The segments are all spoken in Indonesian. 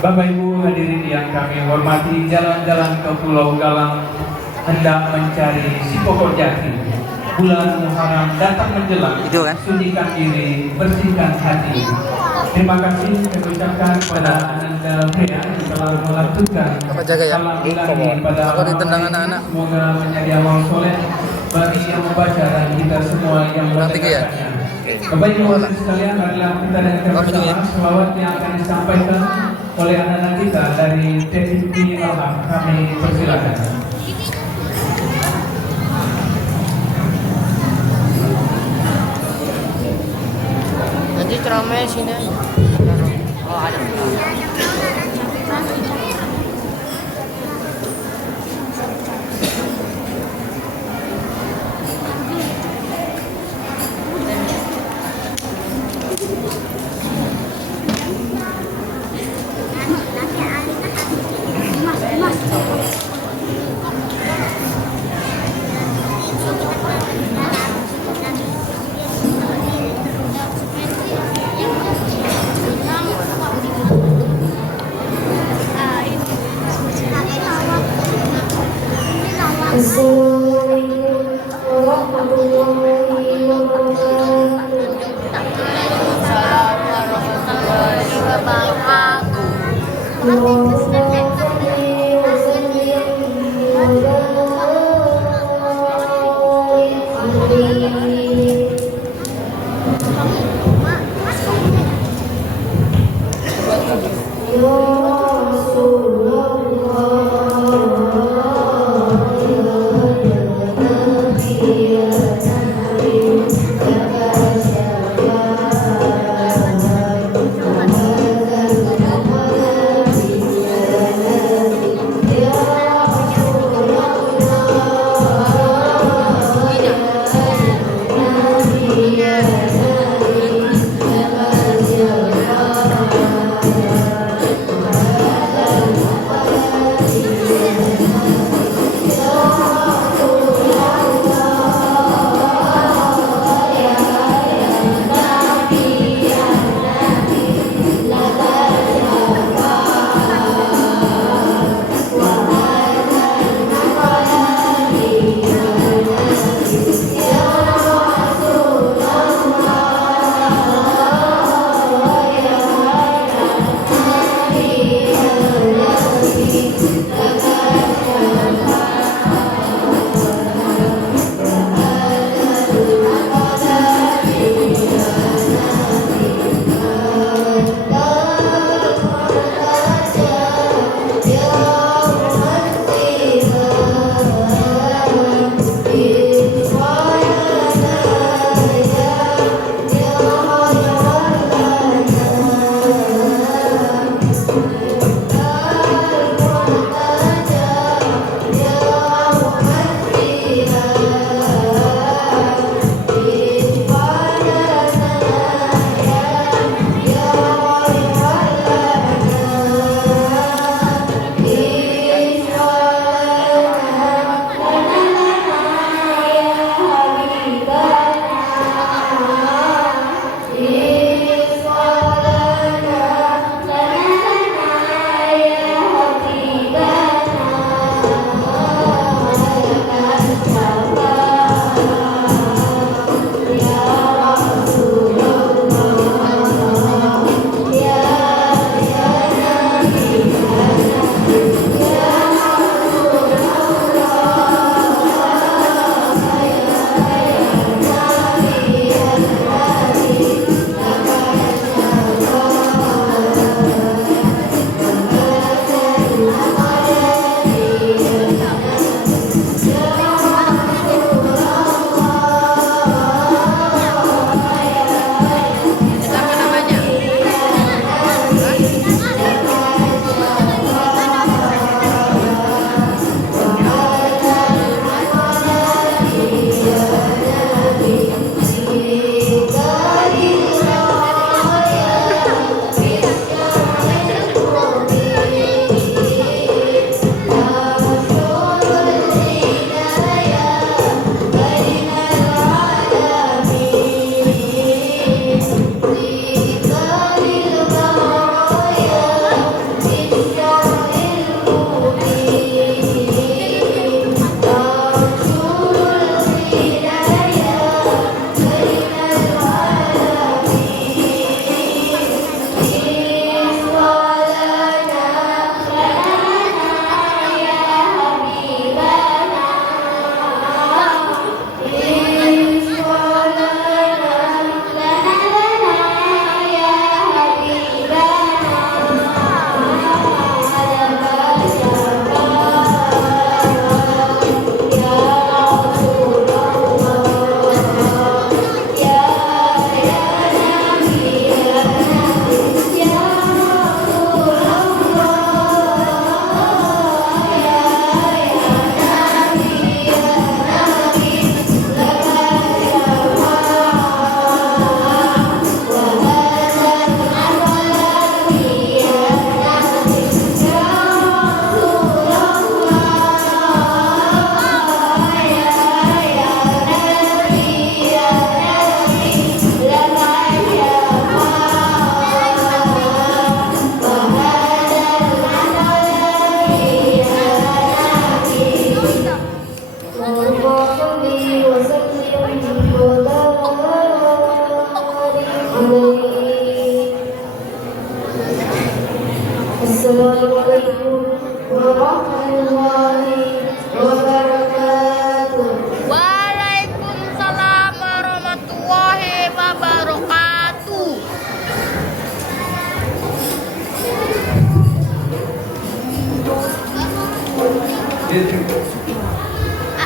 Bapak Ibu hadirin yang kami hormati, jalan-jalan ke Pulau Galang hendak mencari si pokok jati. Bulan Muharram datang menjelang, Itu kan? sucikan diri, bersihkan hati. Terima kasih kami ucapkan kepada Ananda Pria yang telah melakukan Bapak jaga ya. salam ilahi pada Takut ditendang Ramadan. anak-anak. Semoga menjadi amal soleh bagi yang membaca dan kita semua yang Kurang tiga ya? mendengarkannya. Bapak Ibu hadirin sekalian, marilah kita dengarkan bersama selawat yang akan disampaikan oleh anak-anak kita dari TPP Al-Haq. Kami persilakan. Nanti ceramahnya sini. Oh, ada.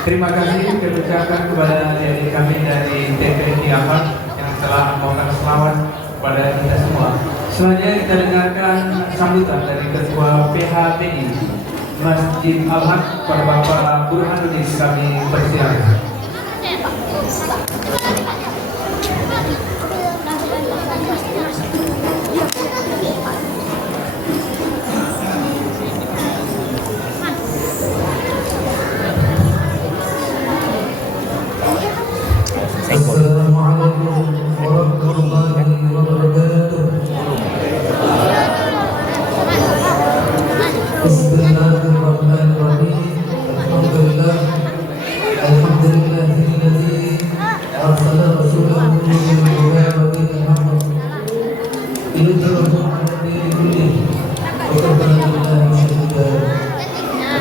Terima kasih kami ucapkan kepada adik kami dari TPI Ahmad yang telah membawakan selawat kepada kita semua. Selanjutnya kita dengarkan sambutan dari Ketua PHTI Masjid Al-Haq kepada Bapak Burhanuddin, kami persilakan. Assalamualaikum warahmatullahi wabarakatuh. Bismillahirrahmanirrahim. Alhamdulillah. Alhamdulillahilladzi arsala rasulahu bil huda wa dinil haqq liyudhhirahu 'ala dini kullih wa kafa billahi shahida.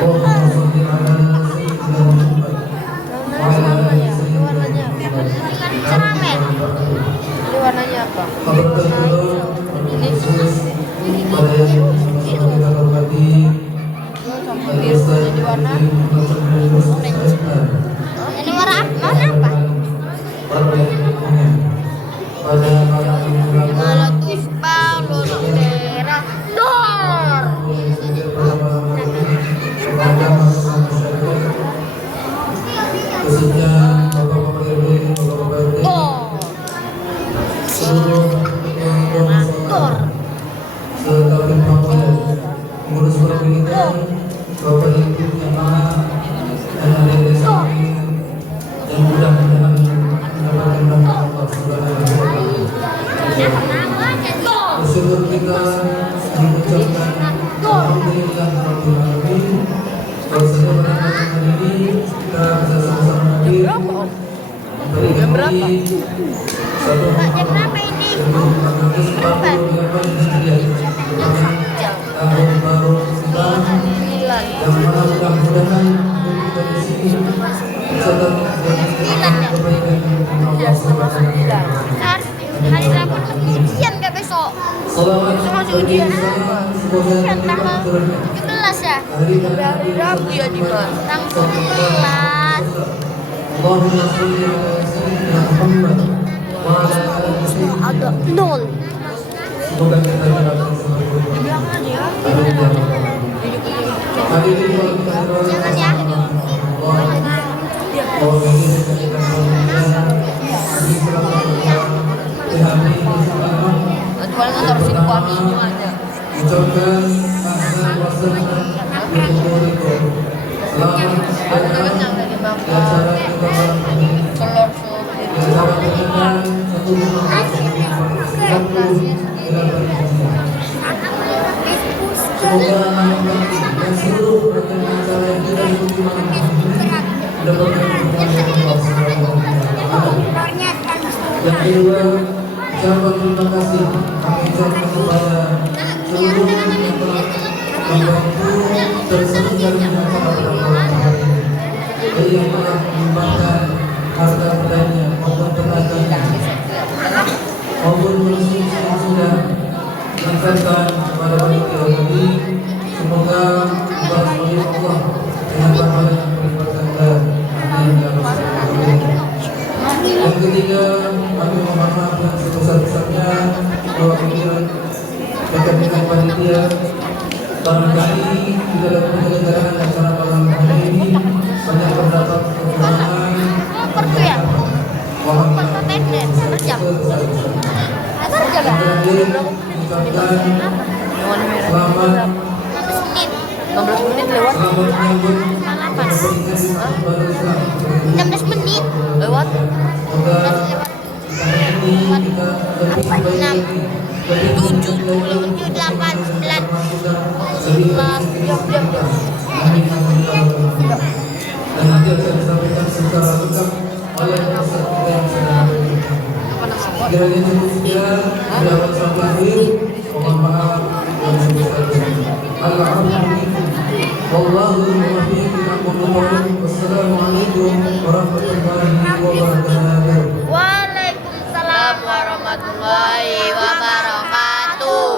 Allahumma shalli 'ala sayyidina Muhammad wa 'ala ali sayyidina Muhammad. Ini warnanya apa? Kabar terbaru khusus pada yang kita hormati Jadi warna ini warna apa? pada malam Meletus balon merah dor. khususnya Bapak-bapak RW, Bapak-bapak RT, seluruh Dor. serta pimpinan pengurus perpindahan, Bapak Ibu yang mana dan adik-adik kami yang mudah-mudahan mendapatkan rahmat Allah Subhanahu wa Ta'ala. Bersyukur kita mengucapkan alhamdulillah rabbil alamin. Bahwasanya pada malam ini kita bisa sama-sama hadir memperingati satu tahun baru Islam yang mana mudah-mudahan kita di sini bisa mendapatkan kebaikan dari Allah Subhanahu wa Ta'ala. Hari Rabu ujian nggak besok? Salawat bagi Islam semoga Tanggal 17 ya? Hari Rabu ya di mana? Tanggal 17. Allahumma sholli ala sayyidina Muhammad wa ala ali sayyidina Ada 0. semoga kita dapat Di belakang aja ya. hadirin kalau kita Jangan ya. bahwa ini kita Paling antar sini kuaminya aja. ucapkan ahsan wa sahlan bi hudurikum. Selamat datang di acara kita malam ini. Telur Di acara kita satu semoga anak-anak dan seluruh rekan acara yang kita ikuti malam ini mendapatkan keberkahan Allah Subhanahu wa Ta'ala. Yang kedua, ucapan terima kasih kami ucapkan kepada seluruh yang telah membantu terselenggaranya acara pada malam hari ini, baik yang telah menyumbangkan harta bendanya maupun tenaganya maupun konsumsi yang sudah meningkatkan kepada panitia ini. Semoga dibalas oleh Allah dengan pahala yang berlipat ganda. Amin ya rabbal alamin. Yang ketiga, kami mohon maaf yang sebesar-besarnya bahwa pikiran rekan-rekan panitia barangkali di dalam penyelenggaraan acara malam hari ini banyak terdapat kekurangan. Mohon maaf yang sebesar-besarnya. Terakhir, mengucapkan selamat 15 menit lewat. selamat menyambut kemerdekaan baru Islam. 16 menit lewat. Semoga tahun ini kita lebih baik lagi, lebih 7, 8, 9, 11. Amin amin ya rabbal alamin. Dan nanti akan disampaikan secara lengkap oleh peserta kita yang sedang hadir. Kiranya cukup sekian dari awal sampai akhir. Mohon maaf yang sebesar-besarnya. Alhamdulillah. Wallahu muwaffiq ila aqwamit. Wassalamualaikum warahmatullahi wabarakatuh. Waalaikumsalam warahmatullahi wabarakatuh.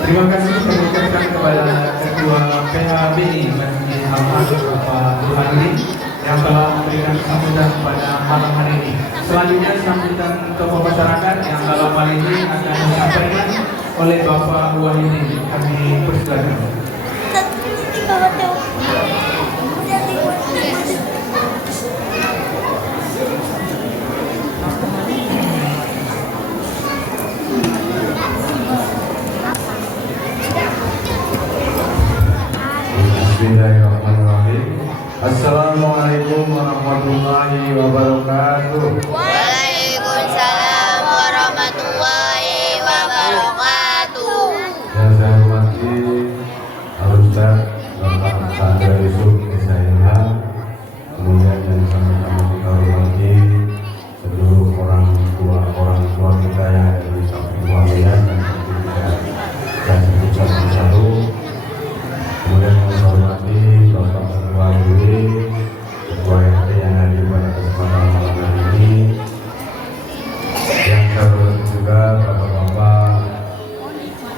Terima kasih kami ucapkan kepada Ketua Bapak Burhanuddin yang telah memberikan sambutan pada malam hari ini. Selanjutnya sambutan tokoh masyarakat yang dalam hal ini akan disampaikan oleh Bapak Wahidin. Kami persilakan. Bismillahirrahmanirrahim. Assalamualaikum warahmatullahi wabarakatuh. Waalaikumsalam warahmatullahi wabarakatuh. Yang saya hormati Al-Ustaz Bapak Sadar Yusuf Isaiah, kemudian yang sama-sama kita hormati seluruh orang tua kita yang ada di samping walian dan sebutkan bersatu. Kemudian saya hormati Bapak Ketua RW, Ketua RT yang hadir pada kesempatan malam hari ini. Yang saya hormati juga bapak-bapak,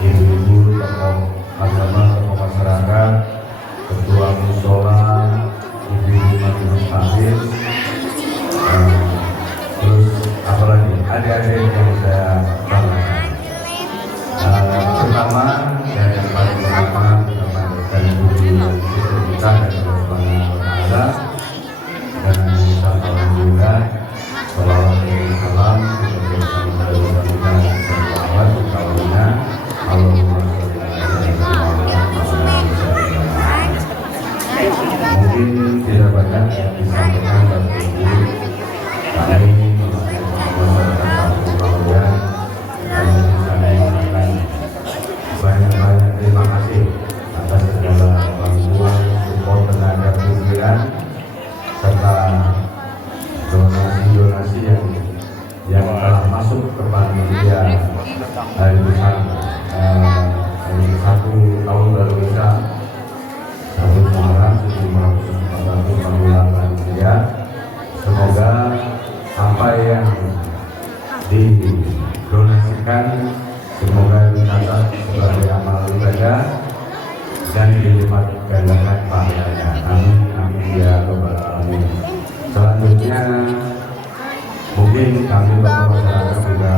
ibu-ibu, tokoh agama, tokoh masyarakat, ketua mushola, ibu-ibu majelis taklim, terus apalagi adik-adik yang saya banggakan. Pertama dan yang paling pertama kita panjatkan puji kita dan Subhanahu wa Ta'ala dan mengucapkan alhamdulillah salawat dan salam kita berikan kepada kita salawat utamanya Allahumma sholli ala Muhammad. Mungkin tidak banyak yang disampaikan dan ibu kami banyak terima kasih atas segala bantuan, support, tenaga pikiran serta donasi yang telah masuk ke panitia hari besar hari 1 tahun baru Islam 1 Muharram 1448 Hijriah. Semoga apa yang didonasikan semoga dicatat sebagai amal ibadah dan dilipat gandakan pahalanya. Amin amin ya rabbal alamin. Selanjutnya mungkin kami bapak masyarakat juga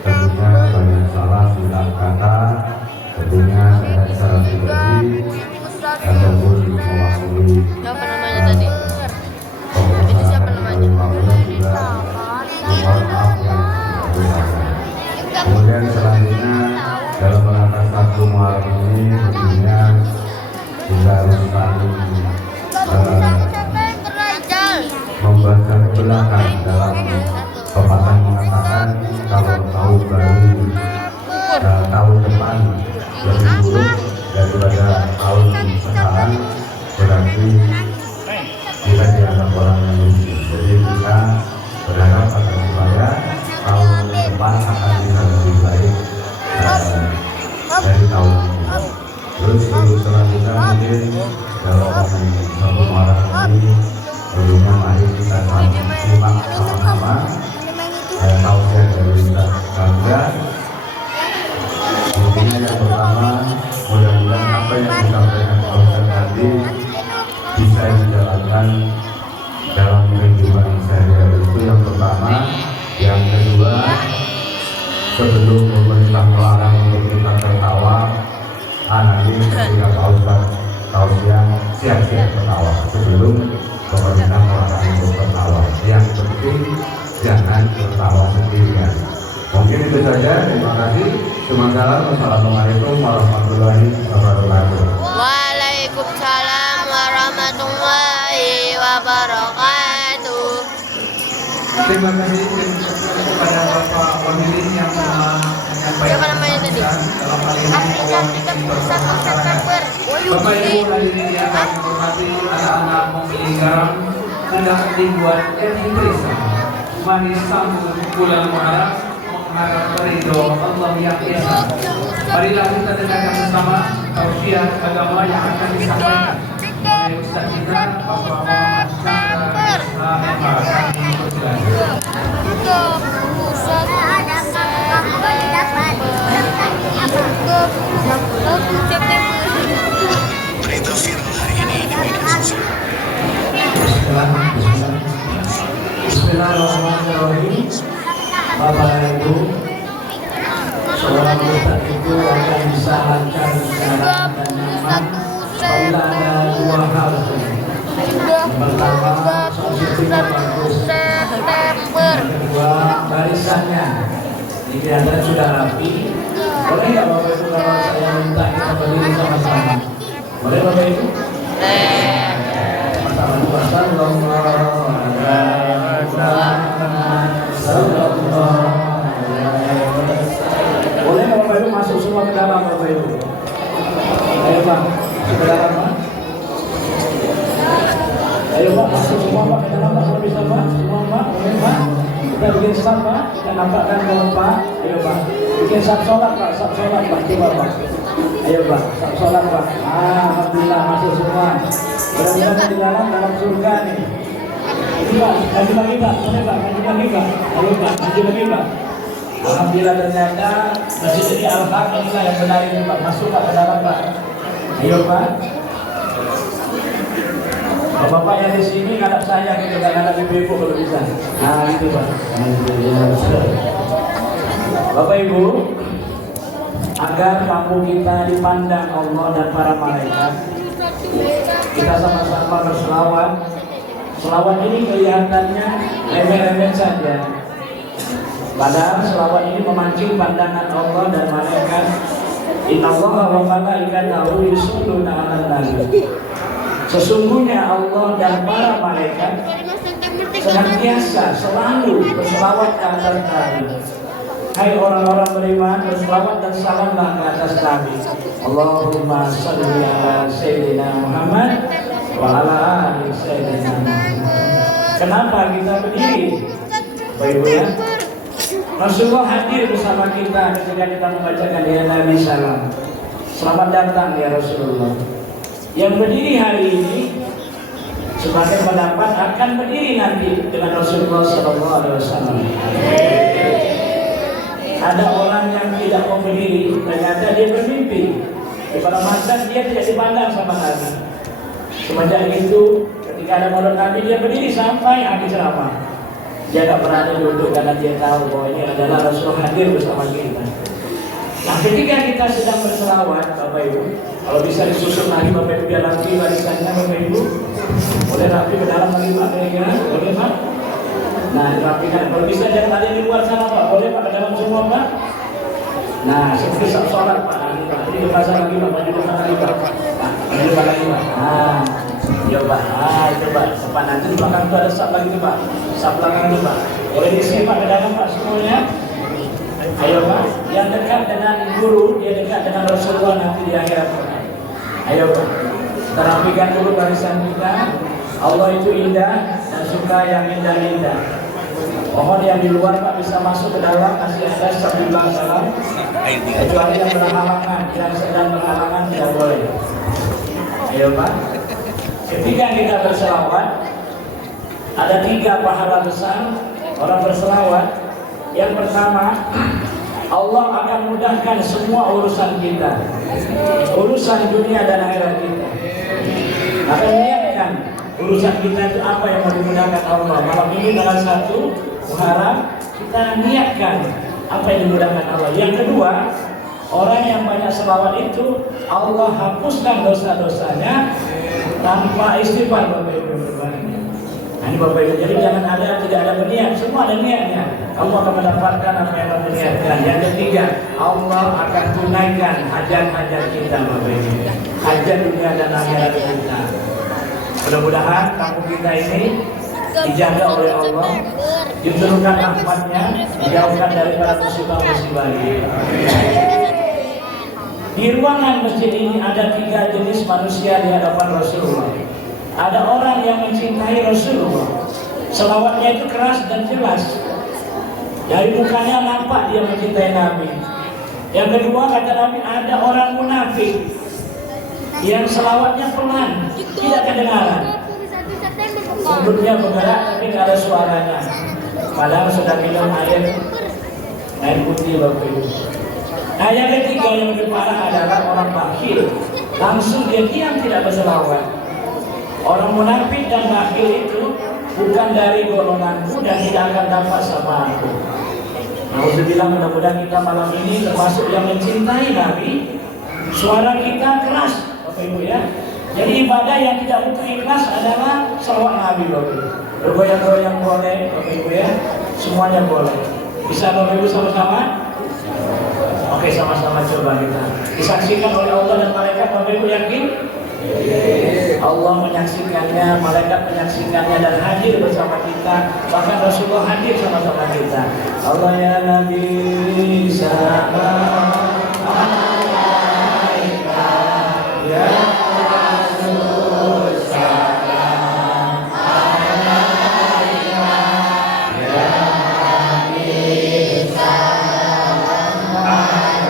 tentunya banyak salah silap kata, tentunya saya secara pribadi ataupun mewakili Siapa namanya tadi? Itu siapa namanya? juga mohon maaf yang sebesar-besarnya. Kemudian selanjutnya dalam rangka 1 Muharram ini tentunya kita harus saling membaca belakang dalam pepatah mengatakan kalau tahun baru tahun depan lebih buruk daripada tahun sekarang berarti kita dianggap orang yang miskin. Jadi kita berharap agar supaya tahun depan akan bisa lebih baik dari tahun ini. Terus selanjutnya mungkin dalam 1 Muharram ini tentunya mari kita simak sama-sama tausiah dari Ustaz Kamga. Intinya yang pertama, mudah-mudahan apa yang disampaikan oleh Ustaz tadi bisa dijalankan dalam kehidupan sehari-hari. Itu yang pertama. Yang kedua, sebelum pemerintah melarang untuk kita tertawa, nanti ketika Pak Ustaz tausiah siap-siap tertawa sebelum pemerintah melarang untuk tertawa. Yang penting jangan tertawa sendirian. Mungkin itu saja. Terima kasih. Wassalamualaikum warahmatullahi wabarakatuh. Waalaikumsalam warahmatullahi wabarakatuh. Terima kasih kepada Bapak Wahidin yang telah menyampaikan Siapa namanya tadi? dalam hal ini Bapak Ibu hadirin yang kami hormati, anak-anak membeli garam hendak dibuat Prisa. Mari sambut bulan Muharram mengharap ridho Allah yang esa. Marilah kita dengarkan bersama tausiah agama yang akan disampaikan oleh Ustaz kita Bapak Muhammad Chandra Kami persilakan. Berita viral hari ini Bapak Ibu, seorang ustaz itu akan bisa lancar bicara dan nyaman apabila ada dua hal. Yang pertama, sensitifnya bagus. Yang kedua, barisannya. Ini kelihatan sudah rapi. Boleh nggak Bapak Ibu kalau saya minta kita berdiri sama-sama? Boleh Bapak Ibu? Sama-sama puasa, boleh Bapak Ibu masuk semua ke dalam Bapak Ibu. Ayo Pak, masuk ke dalam Pak. Ayo Pak, masuk semua Pak ke dalam Pak, kalau bisa Pak. Semua Pak, boleh Pak. Kita bikin sab Pak, kita nampakkan kalau Pak. Ayo Pak, bikin sab sholat Pak, sab sholat Pak, coba Pak. Ayo Pak, sab sholat Pak. Alhamdulillah masuk semua. Mudah-mudahan di dalam surga nih. Ini Pak, maju lagi Pak, boleh Pak, maju lagi Pak. Ayo Pak, maju lagi Pak. Alhamdulillah ternyata masjid ini Al-Haq inilah yang benar ini Pak. Masuk Pak ke dalam Pak. Ayo Pak. Bapak yang di sini ngadap saya gitu, nggak ngadap ibu-ibu kalau bisa. Nah gitu Pak. Bapak Ibu, agar kampung kita dipandang Allah dan para malaikat, kita sama-sama berselawat. Selawat ini kelihatannya remeh-remeh saja. Padahal selawat ini memancing pandangan Allah dan malaikat. Innallaha wa malaikatahu yusholluna 'alan nabi. Sesungguhnya Allah dan para malaikat senantiasa selalu berselawat ke atas Nabi. Hai orang-orang beriman, berselawat dan salamlah ke atas Nabi. Allahumma shalli ala sayyidina Muhammad wa ala ali sayyidina Muhammad. Kenapa kita berdiri? Bapak Ibu ya. Rasulullah hadir bersama kita ketika kita membacakan ya Nabi salam. Selamat datang ya Rasulullah. Yang berdiri hari ini sebagai pendapat akan berdiri nanti dengan Rasulullah SAW. Ada orang yang tidak mau berdiri, ternyata dia bermimpi. Di pada masa dia tidak dipandang sama Nabi. Semenjak itu, ketika ada maulid Nabi dia berdiri sampai habis ceramah. Dia tidak berani duduk karena dia tahu bahwa ini adalah Rasulullah hadir bersama kita. Nah, ketika kita sedang berselawat, Bapak Ibu, kalau bisa disusun lagi Bapak Ibu biar rapi barisannya Bapak Ibu. Boleh rapi ke dalam lagi Pak kira-kira? Boleh Pak? Nah, dirapikan. Kalau bisa jangan ada di luar sana Pak. Boleh Pak ke dalam semua Pak? Nah, seperti sholat Pak. Nanti Pak. Jadi dipasang lagi Pak. Maju depan lagi Pak. Nah, maju depan lagi Pak. Nah, ya Pak. Ah, itu Pak. Sepan nanti di belakang itu ada sap lagi tuh Pak. Sap belakang itu Pak. Boleh diisi Pak ke dalam Pak semuanya. Ayo Pak, yang dekat dengan guru, dia dekat dengan Rasulullah nanti di akhirat. Ayo Pak, kita rapikan dulu barisan kita. Allah itu indah dan suka yang indah-indah. Mohon yang di luar Pak bisa masuk ke dalam, kasih ada sambil bilang salam. Kecuali yang berhalangan, yang sedang berhalangan tidak boleh. Ayo Pak, ketika kita berselawat, ada 3 pahala besar orang berselawat. Yang pertama, Allah akan mudahkan semua urusan kita, urusan dunia dan akhirat kita. Akan niatkan urusan kita itu apa yang mau dimudahkan Allah. Malam ini tanggal 1 Muharram kita niatkan apa yang dimudahkan Allah. Yang kedua, orang yang banyak selawat itu Allah hapuskan dosa-dosanya tanpa istighfar Bapak Ibu. Nah, ini Bapak Ibu, jadi jangan tidak ada berniat, semua ada niatnya. Kamu akan mendapatkan apa yang kamu niatkan. Yang ketiga, Allah akan tunaikan hajat-hajat kita Bapak Ibu, hajat dunia dan akhirat kita. Mudah-mudahan kampung kita ini dijaga oleh Allah, diturunkan rahmatnya, dijauhkan dari para musibah-musibah ini. Di ruangan masjid ini ada 3 jenis manusia di hadapan Rasulullah. Ada orang yang mencintai Rasulullah, selawatnya itu keras dan jelas. Dari mukanya nampak dia mencintai Nabi. Yang kedua kata Nabi, ada orang munafik yang selawatnya pelan, tidak kedengaran. Mulutnya bergerak tapi tidak ada suaranya. Padahal sudah minum air putih Bapak Ibu. Nah yang ketiga yang lebih parah adalah orang bakhil. Langsung dia diam tidak berselawat. Orang munafik dan bakhil itu bukan dari golonganku dan tidak akan dapat sama aku. Alhamdulillah, mudah-mudahan kita malam ini termasuk yang mencintai Nabi. Suara kita keras, Bapak Ibu ya. Jadi ibadah yang tidak butuh ikhlas adalah salawat Nabi, Bapak Ibu. Bergoyang-goyang boleh, Bapak Ibu ya. Semuanya boleh. Bisa Bapak Ibu sama-sama? Oke, sama-sama coba kita. Disaksikan oleh Allah dan malaikat, Bapak Ibu yakin? Allah menyaksikannya, malaikat menyaksikannya dan hadir bersama kita. Bahkan Rasulullah hadir sama-sama kita. Allah ya Nabi salam alaika ya Rasul salam alaika ya Nabi salam alaika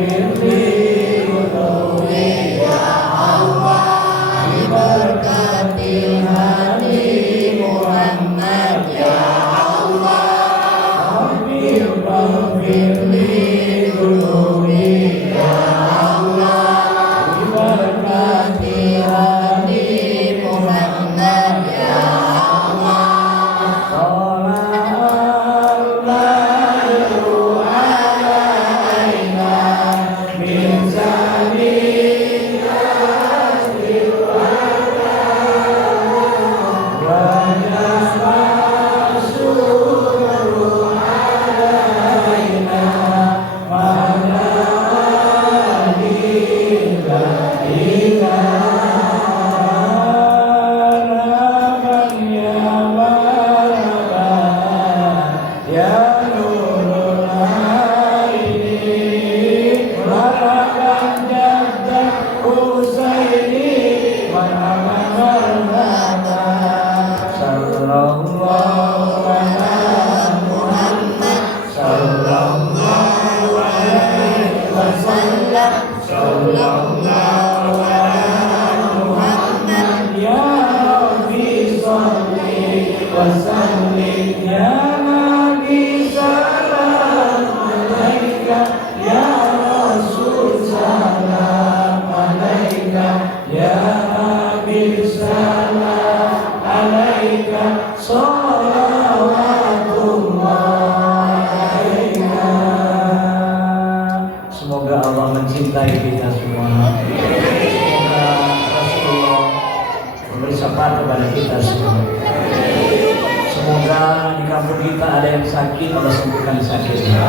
Rabbi wasallim ya Nabi salam alaika ya Rasul salam alaika ya Nabi salam alaika salawatullah alaika. Semoga Allah mencintai kita semua. Semoga Rasulullah memberi syafaat kepada kita semua. Semoga di kampung kita ada yang sakit, Allah sembuhkan sakitnya.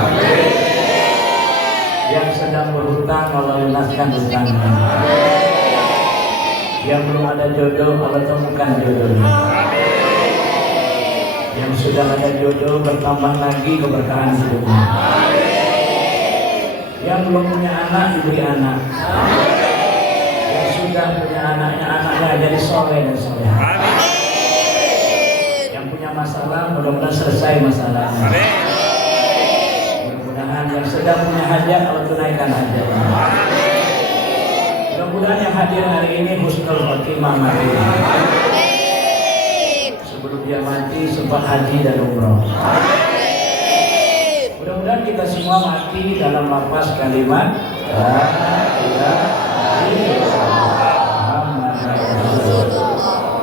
Yang sedang berhutang, Allah lunaskan hutangnya. Yang belum ada jodoh, Allah temukan jodohnya. Yang sudah ada jodoh, bertambah lagi keberkahan hidupnya. Yang belum punya anak, diberi anak. Yang sudah punya anaknya jadi soleh dan soleh. Yang punya masalah, mudah-mudahan selesai masalahnya. Mudah-mudahan yang sedang punya hajat, Allah tunaikan hajatnya. Mudah-mudahan yang hadir hari ini husnul khotimah mati. Sebelum dia mati sempat haji dan umroh. Mudah-mudahan kita semua mati dalam lafaz kalimat la ilaha illallah.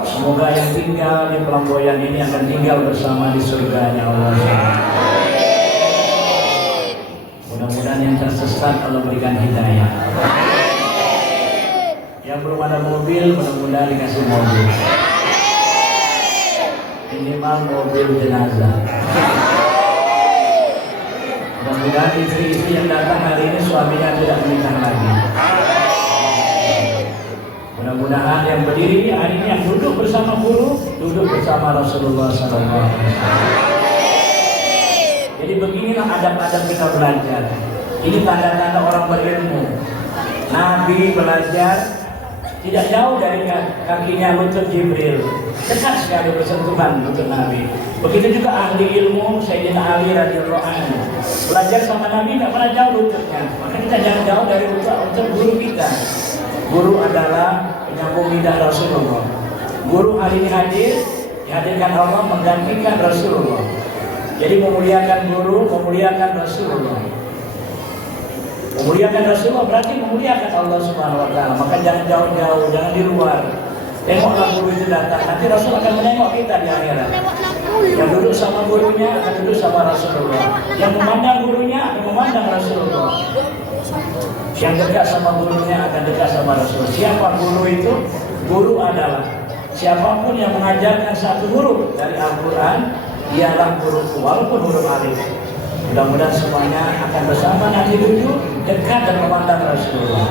Semoga yang tinggal di Pelamboyan ini akan tinggal bersama di surganya Allah. Mudah-mudahan yang tersesat Allah berikan hidayah. Yang belum ada mobil, mudah-mudahan dikasih mobil. Minimal mobil jenazah. Mudah-mudahan istri-istri yang datang hari ini suaminya tidak menikah lagi. Mudah-mudahan yang berdiri hari ini yang duduk bersama guru, duduk bersama Rasulullah SAW. Jadi beginilah adab-adab kita belajar. Ini tanda-tanda orang berilmu. Nabi belajar tidak jauh dari kakinya lutut Jibril, dekat sekali bersentuhan lutut Nabi. Begitu juga ahli ilmu Sayyidina Ali radhiyallahu anhu, belajar sama Nabi tidak pernah jauh lututnya. Maka kita jangan jauh dari lutut guru kita. Guru adalah penyambung lidah Rasulullah. Guru hari ini hadir, dihadirkan Allah menggantikan Rasulullah. Jadi memuliakan guru, memuliakan Rasulullah. Memuliakan Rasulullah berarti memuliakan Allah Subhanahu wa taala. Maka jangan jauh-jauh, jangan di luar. Tengoklah guru itu datang, nanti Rasul akan menengok kita di akhirat. Yang duduk sama gurunya akan duduk sama Rasulullah. Yang memandang gurunya akan memandang Rasulullah. Yang dekat sama gurunya akan dekat sama Rasulullah. Siapa guru itu? Guru adalah siapapun yang mengajarkan satu huruf dari Al-Quran, dialah guruku, walaupun huruf alif. Mudah-mudahan semuanya akan bersama nanti duduk dekat dan memandang Rasulullah.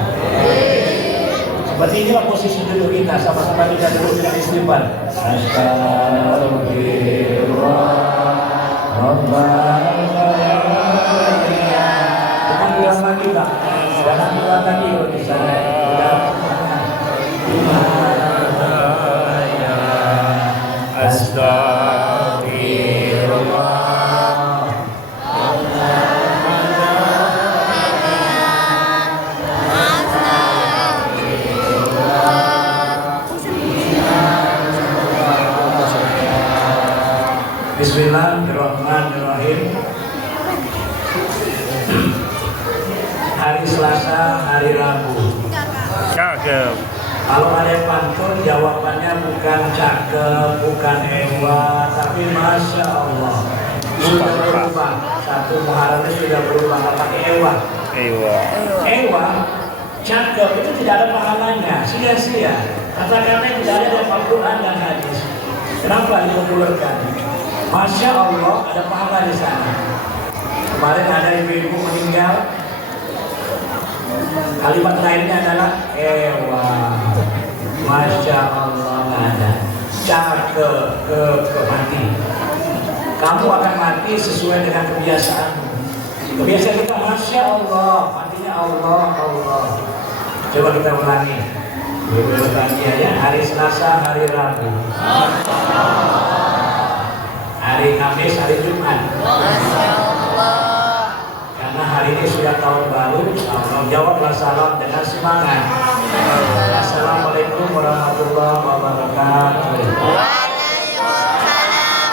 Seperti inilah posisi duduk kita, sama-sama kita duduk dengan istighfar. Astagfirullah Bukan bilang lagi Pak, jangan bilang lagi kalau bisa. Astagfirullah. Bismillahirrahmanirrahim. Hari Selasa, hari Rabu. Cakep. Kalau ada yang pantun, jawabannya bukan cakep, bukan ewa, tapi Masya Allah. Sudah berubah. Satu Muharramnya sudah berubah, nggak pakai ewa. Ewa, cakep itu tidak ada pahalanya, sia-sia. Kata-kata tidak ada dalam Al-Quran dan hadis. Kenapa dipopulerkan? Masya Allah, ada pahala di sana. Kemarin ada ibu-ibu meninggal, kalimat lainnya adalah ewa. Masya Allah, nggak ada. Cakep, mati. Kamu akan mati sesuai dengan kebiasaan. Kebiasaan kita, Masya Allah, matinya Allah. Coba kita ulangi. Ya, hari Selasa, hari Rabu. Hari Kamis, hari Jumat. Karena hari ini sudah tahun baru, jawablah salam dengan semangat. Assalamualaikum warahmatullahi wabarakatuh. Waalaikumsalam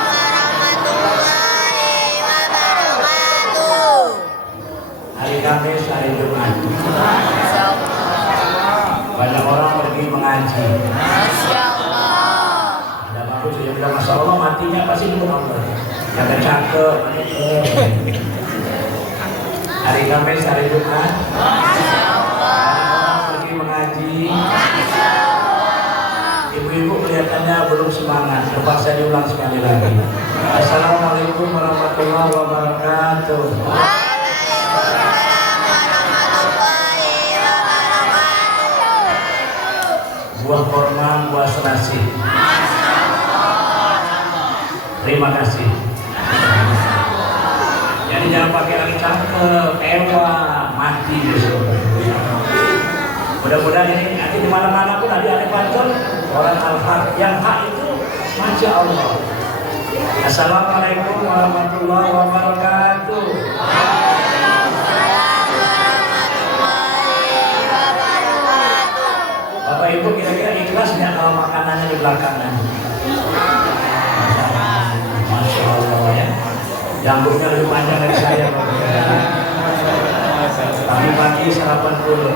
Allah matinya pasti dukung Allah. Yang cakep, hari Kamis, hari Jumat, pergi mengaji. Ibu-ibu kelihatannya belum semangat, terpaksa diulang sekali lagi. Assalamualaikum warahmatullahi wabarakatuh. Buah kurma, buah serasi. Terima kasih. Jadi jangan pakai lagi cakep, ewah, mati besok. Mudah-mudahan ini nanti di mana-mana pun ada yang pantun orang al-haq. Yang hak itu Masya Allah. Assalamualaikum warahmatullahi wabarakatuh. Bapak Ibu kira-kira ikhlas nggak kalau makanannya di belakangan? Masya Allah ya. Jambuknya lebih panjang dari saya Bapak. Tapi pagi sarapan dulu.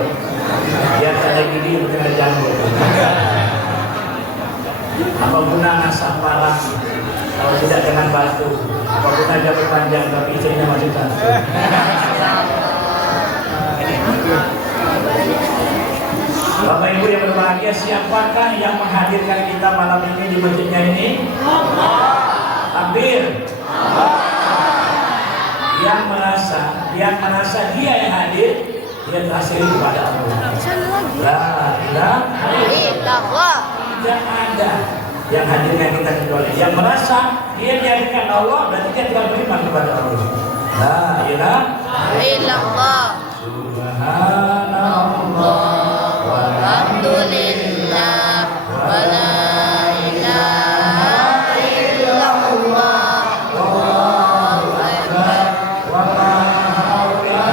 Biar saya gini untuk jambuk. Apa guna ngasah parang kalau tidak dengan batu? Apa guna jambuk panjang tapi istrinya masih cantik? Bapak Ibu yang berbahagia, siapakah yang menghadirkan kita malam ini di masjidnya ini? Takbir. Yang merasa dia yang hadir, dia terhasil kepada Allah. La ilaha illallah. Tidak ada yang hadirkan kita kecuali yang merasa dia dihadirkan Allah, berarti dia tidak beriman kepada Allah. La ilaha illallah. Subhanallah. Alhamdulillah wa la ilaha illallah wallahu akbar wa la haula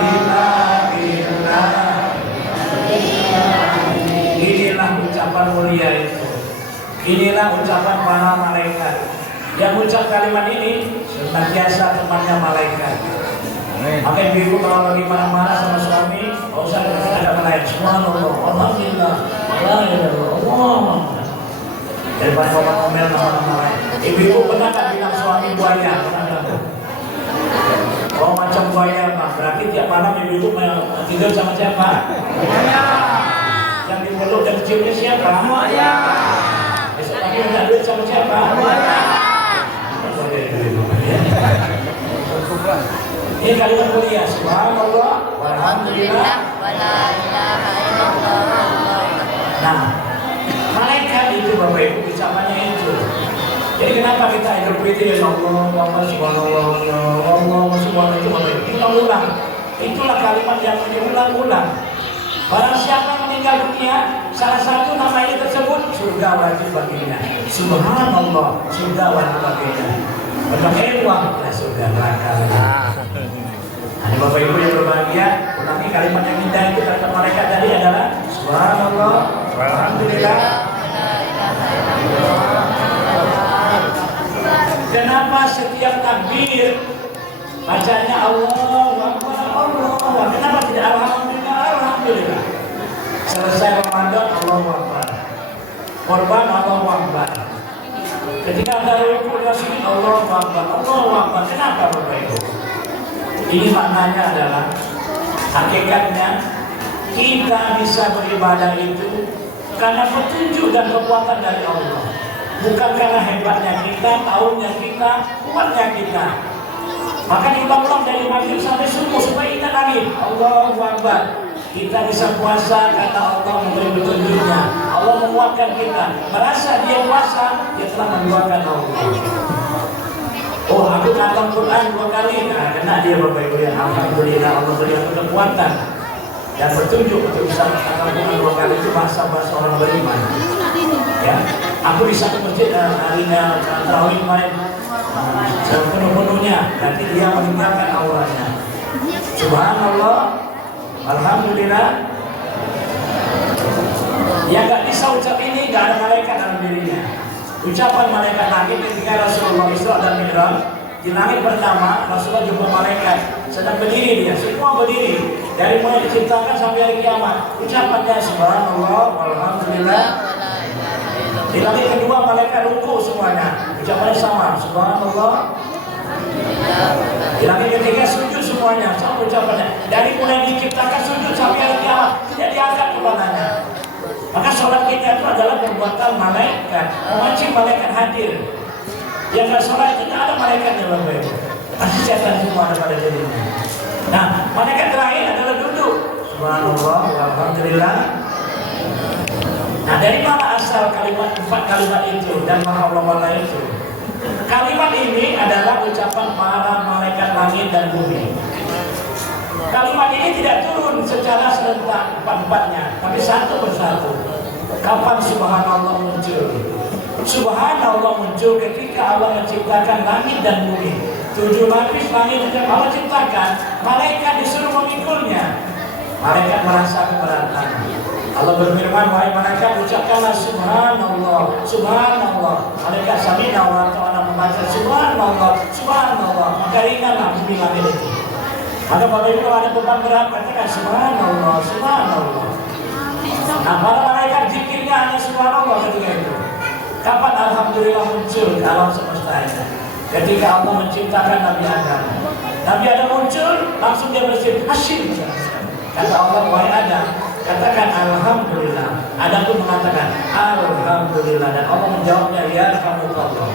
illa billah. Inilah ucapan mulia itu. Inilah ucapan para malaikat. Yang ucap kalimat ini senantiasa temannya malaikat. Maka ibu kalau lagi marah-marah sama suami, nggak usah ada menaik. Subhanallah, alhamdulillah, la ilaha illallah. Daripada ngomel nama-nama lain. Ibu pernah tak bilang suami buaya? Oh macam buaya Pak, berarti tiap malam ibu mau tidur sama siapa? Buaya. Yang dipeluk dan ciumnya siapa? Buaya. Besok pagi minta duit sama siapa? Buaya. Ini kalimat mulia. Subhanallah walhamdulillah wala ilaha illallah. Nah, malaikat itu Bapak Ibu ucapannya itu. Jadi kenapa kita Idul Fitri ya Allah, subhanallah, Allah subhanallah itu Bapak Ibu ulang-ulang. Itulah kalimat yang diulang-ulang. Barang siapa meninggal dunia, salah satu namanya tersebut surga wajib baginya. Subhanallah, surga wajib baginya. Berbagai uang, ya surga neraka. Ada Bapak Ibu yang berbahagia, ulangi kalimat yang indah itu kata mereka tadi adalah Subhanallah, alhamdulillah. Kenapa setiap takbir bacanya Allahu Akbar, Allahu Akbar? Kenapa tidak alhamdulillah, alhamdulillah? Selesai Ramadan Allahu Akbar, korban Allahu Akbar. Ketika ada rukuk Rasul Allahu Akbar, Allahu Akbar. Kenapa Bapak Ibu? Ini maknanya adalah hakikatnya kita bisa beribadah itu karena petunjuk dan kekuatan dari Allah, bukan karena hebatnya kita, tahunya kita, kuatnya kita. Maka diulang-ulang dari maghrib sampai subuh supaya kita lagi Allahu Akbar. Kita bisa puasa karena Allah memberi petunjuknya. Allah menguatkan kita. Merasa dia puasa, dia telah mendoakan Allah. Oh, aku khatam Quran 2 kali. Nah, kena dia Bapak Ibu yang alhamdulillah Allah beri aku kekuatan dan petunjuk untuk bisa khatam Quran 2 kali itu bahasa orang beriman. Ya, aku bisa ke masjid harinya tarawih kemarin penuh-penuhnya. Nanti dia meninggalkan auranya. Subhanallah, alhamdulillah. Yang gak bisa ucap ini gak ada malaikat dalam dirinya. Ucapan malaikat langit ketika Rasulullah Isra dan Mi'raj di langit pertama, Rasulullah jumpa malaikat sedang berdiri, dia semua berdiri dari mulai diciptakan sampai hari kiamat. Ucapannya Subhanallah, alhamdulillah, Di langit kedua malaikat ruku semuanya, ucapannya sama, subhanallah. Di langit ketiga sujud semuanya, sama ucapannya. Dari mulai diciptakan sujud sampai hari kiamat, tidak diangkat kepalanya. Maka sholat kita itu adalah perbuatan malaikat, memancing malaikat hadir. Yang nggak sholat itu tidak ada malaikatnya Bapak Ibu. Pasti setan semua ada pada dirinya. Nah, malaikat terakhir adalah duduk. Subhanallah, walhamdulillah. Nah, dari mana asal kalimat empat kalimat itu dan maha Allah itu? Kalimat ini adalah ucapan para malaikat langit dan bumi. Kalimat ini tidak turun secara serentak empat-empatnya, tapi satu persatu. Kapan subhanallah muncul? Subhanallah muncul ketika Allah menciptakan langit dan bumi. 7 lapis langit yang Allah ciptakan, malaikat disuruh memikulnya. Malaikat merasa keberatan. Allah berfirman, wahai malaikat, ucapkanlah subhanallah, subhanallah. Malaikat sami'na wa ata'na membaca subhanallah, subhanallah. Maka ringanlah bumi langit itu. Maka Bapak Ibu kalau ada beban berat, katakan subhanallah, subhanallah. Nah, para malaikat zikirnya hanya subhanallah ketika itu. Kapan alhamdulillah muncul di alam semesta ini? Ketika Allah menciptakan Nabi Adam. Nabi Adam muncul, langsung dia bersih, hasyim. Kata Allah, wahai Adam, katakan alhamdulillah. Adam pun mengatakan alhamdulillah, dan Allah menjawabnya yarhamukallah.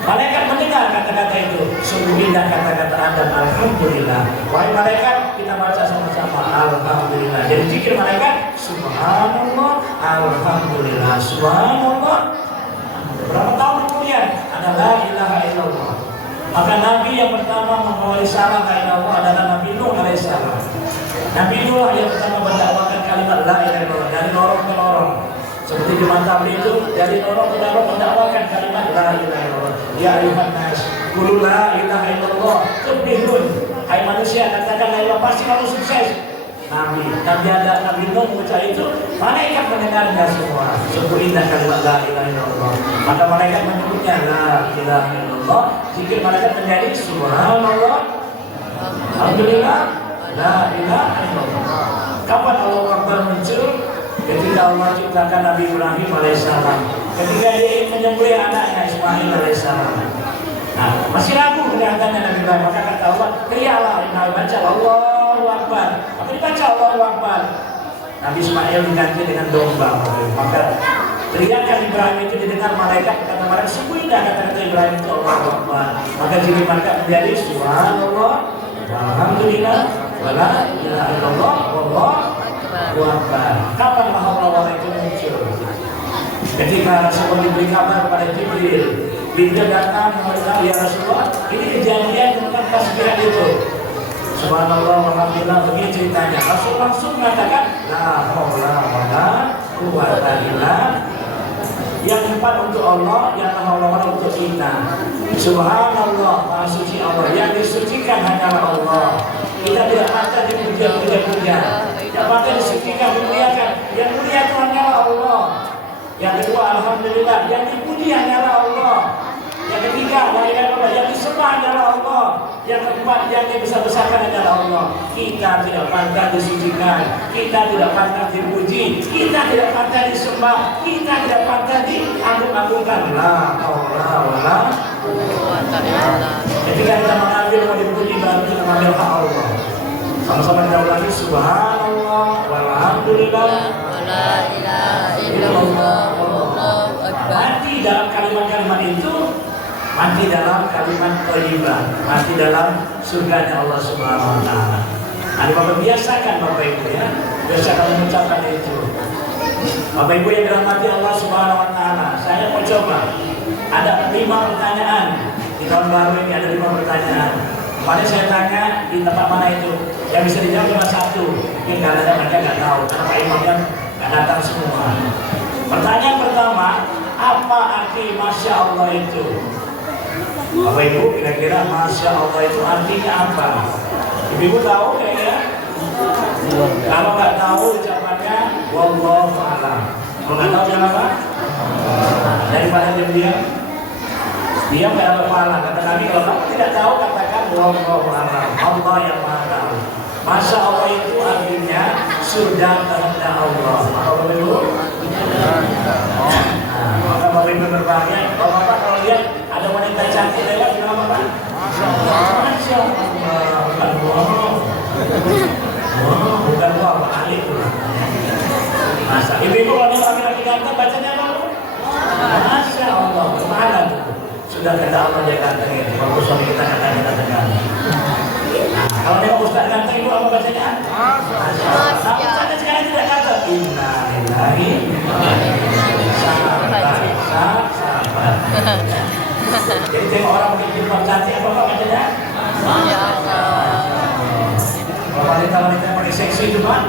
Malaikat mendengar kata-kata itu. Sungguh indah kata-kata Adam, alhamdulillah. Wahai malaikat, kita baca sama-sama alhamdulillah. Jadi zikir malaikat subhanallah, alhamdulillah, subhanallah. Berapa tahun kemudian ada la ilaha illallah. Maka Nabi yang pertama membawa risalah la ilaha illallah adalah Nabi Nuh alaihissalam. Nabi Nuh yang pertama mendakwakan kalimat la ilaha illallah dari lorong ke lorong. Seperti di mantap itu dari lorong ke lorong mendakwakan kalimat la ilaha illallah. Ya ayuhan nas, qul la ilaha illallah tuflihun. Hai manusia, katakan la ilaha, pasti kamu sukses. Nabi ada Nabi Nuh mengucap itu, malaikat mendengarnya semua. Sungguh indah kalimat la ilaha illallah. Maka malaikat menyebutnya la ilaha illallah. Zikir malaikat menjadi subhanallah, alhamdulillah, la ilaha illallah. Kapan Allah Akbar muncul? Ketika Allah ciptakan Nabi Ibrahim alaihissalam. Ketika dia ingin menyembelih anaknya Ismail alaihissalam. Nah, masih ragu kelihatannya Nabi Ibrahim. Maka kata Allah, teriaklah, baca Allahu Akbar. Apa dibaca Allahu Akbar? Nabi Ismail diganti dengan domba. Maka teriakan Ibrahim itu didengar malaikat. Kata malaikat, sungguh indah kata-kata Ibrahim itu Allahu Akbar. Maka jadi maka menjadi subhanallah, alhamdulillah, wala ilaha illallah, wallahu akbar. Kapan Allah itu muncul? Ketika Rasulullah diberi kabar kepada Jibril. Jibril datang memberitahu, ya Rasulullah, ini kejadian tentang tasbih itu. Subhanallah, alhamdulillah, begini ceritanya. Rasul langsung mengatakan, la haula wala quwwata illa. Yang empat untuk Allah, yang haula untuk kita. Subhanallah, maha suci Allah. Yang disucikan hanyalah Allah. Kita tidak patah dipuja-puja. Tidak patah disucikan, dimuliakan. Yang mulia itu hanyalah Allah. Yang kedua, alhamdulillah, yang dipuji hanyalah Allah. Yang ketiga, la ilaha illallah, yang disembah hanyalah Allah. Yang keempat, yang dibesar-besarkan hanyalah Allah. Kita tidak pantas disucikan, kita tidak pantas dipuji, kita tidak pantas disembah, kita tidak pantas diagung-agungkan. La haula wala quwwata illa billah. Ketika kita mengambil mau dipuji, berarti kita mengambil hak Allah. Sama-sama kita ulangi subhanallah walhamdulillah wala ilaha illallah wallahu akbar. Mati dalam kalimat-kalimat itu, mati dalam kalimat thayyibah, mati dalam surganya Allah Subhanahu wa taala. Ada Bapak biasakan Bapak Ibu ya, biasakan mengucapkan itu. Bapak Ibu yang dirahmati Allah Subhanahu wa taala, saya mau coba ada 5 pertanyaan. Di tahun baru ini ada 5 pertanyaan. Kemarin saya tanya di tempat mana itu, yang bisa dijawab cuma 1. Mungkin karena mereka nggak tahu, karena Pak Imamnya nggak datang semua. Pertanyaan pertama, apa arti Masya Allah itu? Bapak Ibu kira-kira Masya Allah itu artinya apa? Ibu tahu kayaknya? Kalau nggak tahu ucapannya wallahu a'lam. Kalau nggak tahu jangan apa? Daripada diam-diam, diam nggak ada pahala. Kata Nabi, kalau kamu tidak tahu katakan wallahu a'lam. Allah yang maha tahu. Masya Allah itu artinya surga kehendak Allah. Maka Bapak Ibu, maka Bapak Ibu-ibu kalau ada laki-laki ganteng bacanya apa? Masya Allah, kemana tuh? Sudah kata Allah dia ganteng ini, kalau suami kita kata kita ganteng. Nah, kalau dia ustaz ganteng ibu apa bacanya? Masya Allah. Nah, ustaznya sekarang tidak kata innalillahi sabar. Jadi tengok orang pakai jilbab cantik apa bacanya? Masya Allah. Kalau wanita-wanita yang pakai seksi itu Pak,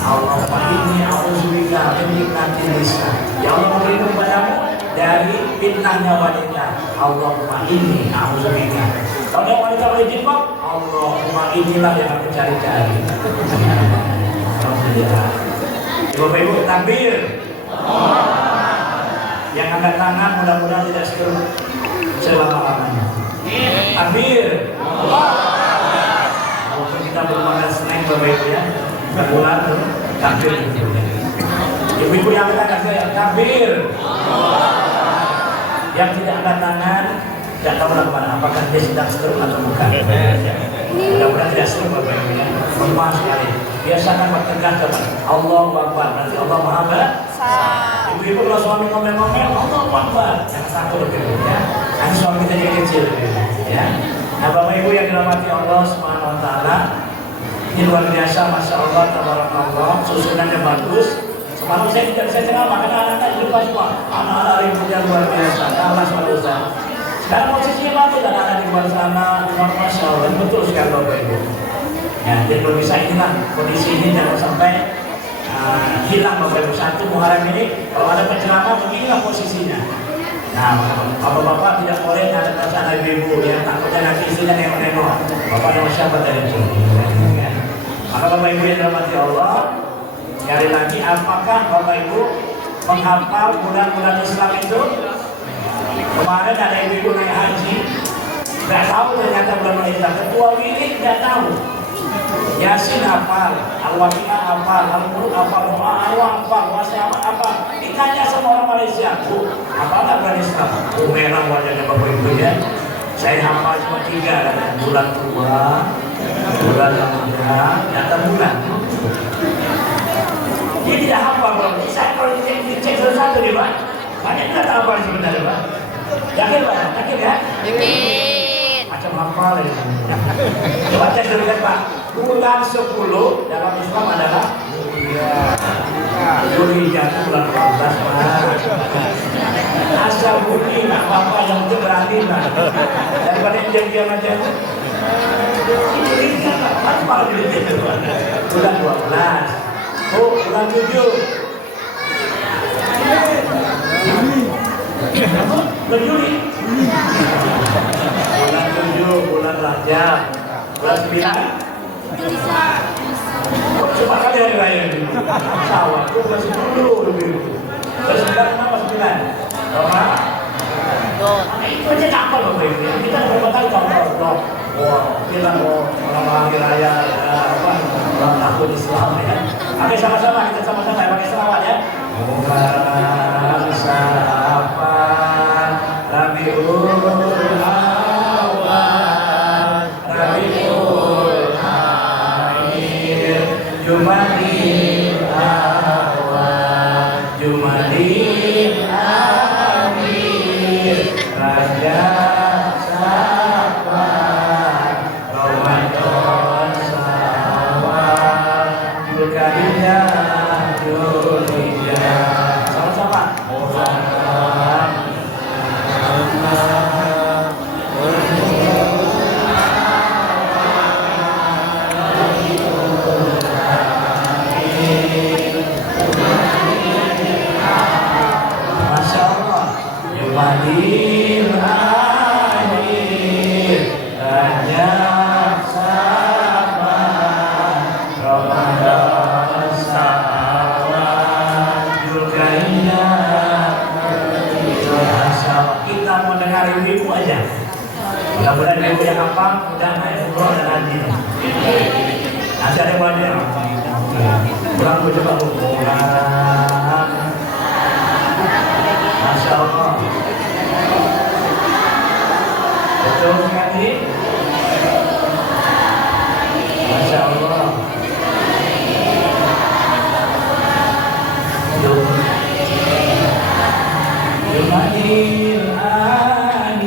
Allahumma inni a'udzubika min fitnatil nisa. Ya Allah berlindung padamu dari fitnahnya wanita. Allahumma inni a'udzubika. Kalau yang wanita pakai jilbab, Allahumma inilah yang aku cari-cari. Alhamdulillah. Ibu-ibu takbir. Yang angkat tangan mudah-mudahan tidak selama-lamanya. Takbir. Walaupun kita belum makan snack Bapak-ibu ya, bulan takbir. Ibu-ibu yang angkat tangan saya takbir. Yang tidak angkat tangan tidak tahu kemana, apakah dia sedang stroke atau bukan. Mudah-mudahan tidak stroke Bapak-ibu ya. Bermaaf sekali. Biasakan bertegak Allahu Akbar. Nanti Allah Maha Besar. Ibu-ibu kalau suami ngomel-ngomel, Allahu Akbar. Jangan takut Bapak-ibu ya. Nanti suami kita jadi kecil ya. Nah Bapak-ibu yang dirahmati Allah Subhanahu Wa Taala, ini luar biasa, Masya Allah, tabarakallah, susunannya bagus. Semalam saya tidak bisa ceramah karena anak-anak lupa semua. Anak-anak ributnya luar biasa. Allah SWT. Sekarang posisinya bagus, anak-anak di luar sana, Masya Allah, betul sekali Bapak-ibu. Ya, jadi kalau bisa inilah kondisi ini jangan sampai hilang Bapak-ibu. Satu Muharram ini kalau ada penceramah beginilah posisinya. Nah, bapak-bapak tidak boleh ada perasaan ibu-ibu ya, takutnya nanti istrinya nengok-nengok. Bapak yang siapa tadi itu? Maka Bapak Ibu yang dirahmati Allah, cari lagi apakah Bapak Ibu menghafal bulan-bulan Islam itu? Kemarin ada ibu-ibu naik haji, nggak tahu ternyata bulan Islam. Ketua wirid nggak tahu. Yasin hafal, Al-Waqi'ah hafal, Al-Qur'an hafal, Doa Allah hafal, Wasyamat hafal. Ditanya sama orang Malaysia, Bu, apa nggak bulan Islam? Merah wajahnya Bapak Ibu ya. Saya hafal cuma 3 kan, bulan tua, bulan Ramadan, data bulan. Dia tidak hafal Bapak. Saya kalau dicek satu nih Pak, banyak tidak hafal sebenarnya Pak. Yakin Pak? Yakin ya? Yakin. Macam hafal ya. Coba cek dulu kan Pak. Bulan 10 dalam Islam adalah Zulhijjah itu bulan 14 Pak. Asal bunyi nak apa yang itu berani Pak. Daripada diam-diam aja. Zulhijjah Pak. Apa gitu bulan 12. Oh, bulan 7. Bulan Juli. Bulan 7, bulan Rajab. Bulan 9. Cuma kali hari raya ini. Sawah itu bulan 10 lebih. Bulan 9 kenapa 9? Karena itu aja apa loh Bapak Ibu. Kita berapa kali contoh. Kita mau orang hari raya orang tahun Islam ya. Oke sama-sama kita sama-sama pakai selawat ya. Mubarak Safar Rabiul Awal Rabiul Akhir Jumadil Awal Jumadil Akhir Rajab Safar Ramadan Syawal Dzulqa'dah Dzulhijjah. Sama-sama. Masya Allah. Jumadil Akhir Rajab Safar Ramadan Syawal Dzulqa'dah. Kita mendengar ibu aja. Mudah-mudahan ibu yang hafal mudah naik umroh dan haji. Nanti ada yang mulai pulang gue coba pulang. Masya Allah. Betul sekali. Masya Allah. Jumadil akhir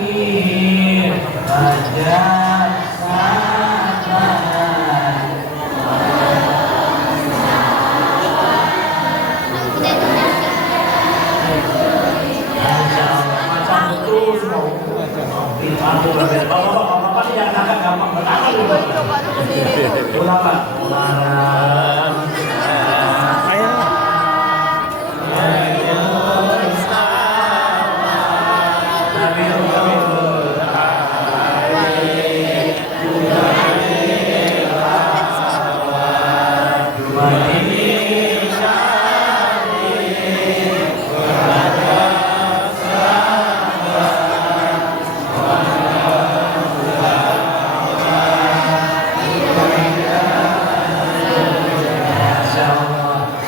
Rajab Saban. Masya Allah, macam betul semua. Aku berbeda. Bapak jangan angkat gampang berangkat dulu. Ulama.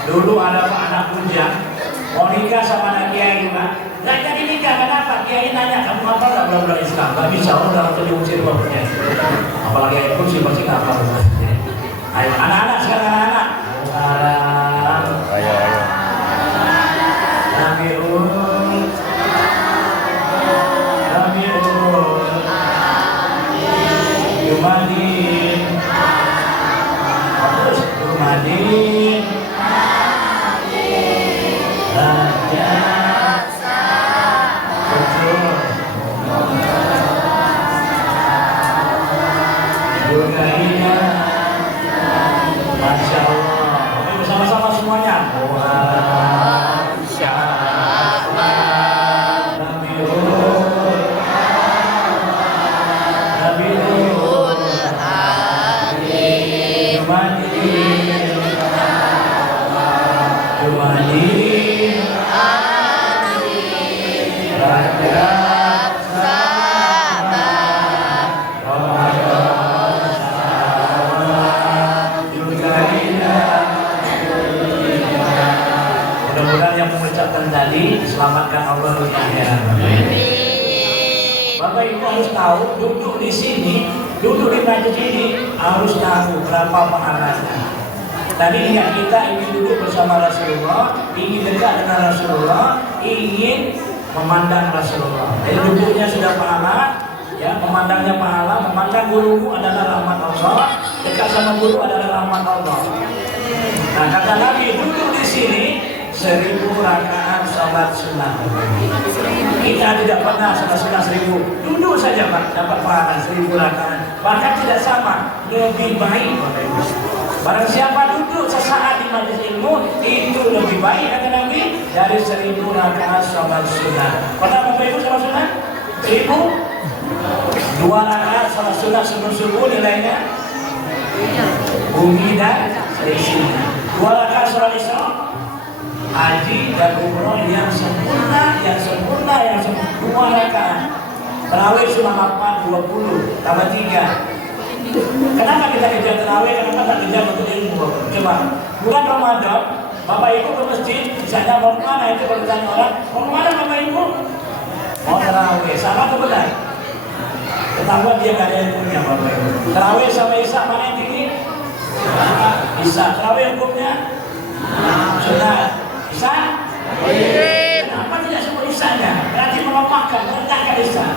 Dulu ada anak bujang mau nikah sama anak kiai, Pak. Nggak jadi nikah, kenapa? Kiai nanya, kamu apa nggak benar-benar Islam? Nggak bisa, udah langsung diusir bapaknya. Apalagi itu sih pasti nggak apa. Ayo, anak-anak sekarang anak. Ayo. Jumadin. Terus Jumadin. Masya Allah. Oke, bersama-sama semuanya. Mudah-mudahan yang mengucapkan tadi diselamatkan Allah di akhirat. Bapak Ibu harus tahu, duduk di sini, duduk di majelis ini harus tahu berapa pahalanya. Tadi niat kita ingin duduk bersama Rasulullah, ingin dekat dengan Rasulullah, ingin memandang Rasulullah. Jadi duduknya sudah pahala, ya, memandangnya pahala, memandang gurumu adalah rahmat Allah, dekat sama guru adalah rahmat Allah. Nah, kata Nabi, duduk di sini 1000 rakaat salat sunnah. Kita tidak pernah salat sunnah 1000. Duduk saja Pak, dapat pahala 1000 rakaat. Bahkan tidak sama, lebih baik. Barang siapa duduk sesaat di majelis ilmu, itu lebih baik kata Nabi dari 1000 rakaat salat sunnah. Pada Bapak Ibu salat sunnah 1000, 2 rakaat salat sunnah sebelum subuh nilainya bumi dan seisinya. 2 rakaat salat isya, haji dan umroh yang sempurna, 2 rakaat. Tarawih cuma 20 tambah 3. Kenapa kita kejar tarawih? Kenapa tak kejar untuk ilmu? Coba bulan Ramadan, Bapak Ibu ke masjid, misalnya mau kemana, itu kalau ditanya orang, mau kemana Bapak Ibu? Mau tarawih, sama atau benar? Ketahuan dia gak ada ilmunya Bapak Ibu. Tarawih sama isya mana yang tinggi? Isya. Tarawih hukumnya? Sunnah. Isya? Kenapa tidak semua isanya? Berarti melemahkan, merendahkan isya.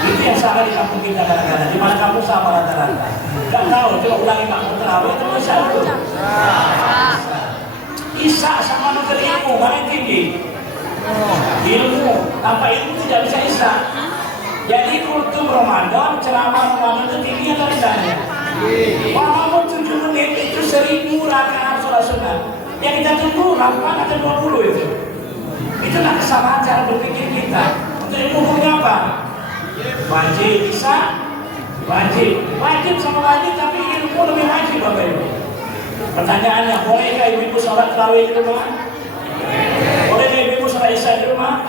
Itu yang salah di kampung kita kadang-kadang. Di mana kampung sama rata-rata. Gak tahu, coba ulangi kampung tarawih itu isya itu. Isya sama nuker ilmu, mana yang tinggi? Ilmu. Tanpa ilmu tidak bisa isya. Jadi kultum Ramadan, ceramah Ramadan itu tinggi atau rendahnya? Walaupun 7 menit itu 1000 rakaat salat sunnah. Yang kita tunggu 8 atau 20 itu. Itulah kesamaan cara berpikir kita. Untuk ilmu hukumnya apa? Wajib, bisa? Wajib sama wajib, tapi ilmu lebih wajib Bapak Ibu. Pertanyaannya, bolehkah ibu-ibu sholat tarawih di rumah? Bolehkah ibu-ibu sholat isya di rumah?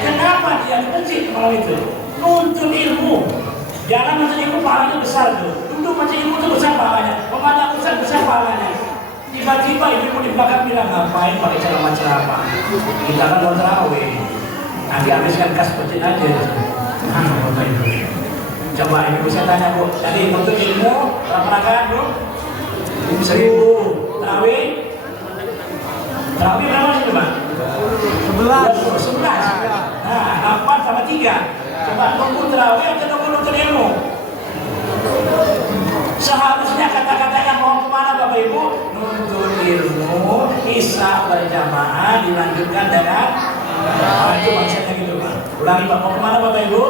Kenapa dia kecil malam itu? Nuntut ilmu. Jangan nuntut ilmu pahalanya besar tuh. Duduk macam ilmu itu besar pahalanya. Pemandang besar pahalanya. Tiba-tiba ibu di belakang bilang, ngapain pakai ceramah-ceramah? Kita kan mau tarawih. Nanti habiskan kas pecil aja. Coba ibu saya tanya Bu, jadi untuk ilmu berapa rakaat Bu? 1000. Tarawih berapa sih Pak? 11. Nah, tiga. Coba nunggu terawih atau nunggu nuntut ilmu? Seharusnya kata-katanya mau kemana Bapak Ibu? Nuntut ilmu, isya berjamaah dilanjutkan dengan itu maksudnya gitu Pak. Ulangi Pak, mau kemana Bapak Ibu?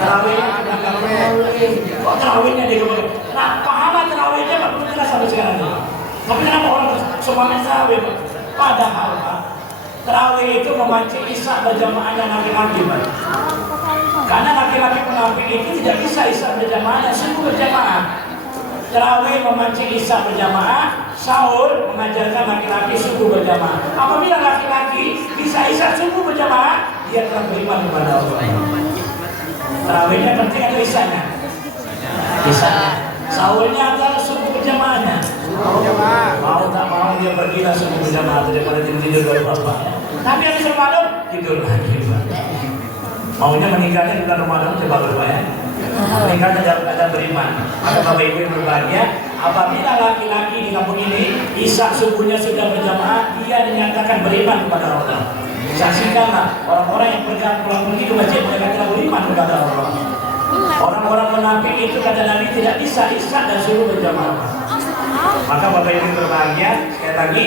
Terawih, kok terawihnya dia kemudian? Nah, pahala terawihnya Pak belum jelas sampai sekarang ini. Tapi kenapa orang semuanya terawih Pak? Padahal Pak, terawih itu memancing isya berjamaahnya laki-laki Pak. Karena laki-laki munafik itu tidak bisa isya berjamaahnya, sungguh berjamaah. Terawih memancing isya berjamaah, sahur mengajarkan laki-laki subuh berjamaah. Apabila laki-laki bisa isya subuh berjamaah, dia telah beriman kepada Allah. Terawihnya penting atau isyanya? Isyanya. Sahurnya adalah subuh berjamaahnya. Mau tak mau dia pergilah subuh berjamaah daripada tidur dari bapaknya. Tapi habis Ramadan tidur lagi Pak. Maunya meninggalnya bulan Ramadan coba berubah ya. Meninggalnya dalam keadaan beriman. Maka Bapak Ibu yang berbahagia, apabila laki-laki di kampung ini isya subuhnya sudah berjamaah, dia dinyatakan beriman kepada Allah. Saksikanlah orang-orang yang pulang pergi ke masjid, mereka tidak beriman kepada Allah. Orang-orang munafik itu kata Nabi tidak bisa isya dan subuh berjamaah. Maka Bapak Ibu yang berbahagia, sekali lagi,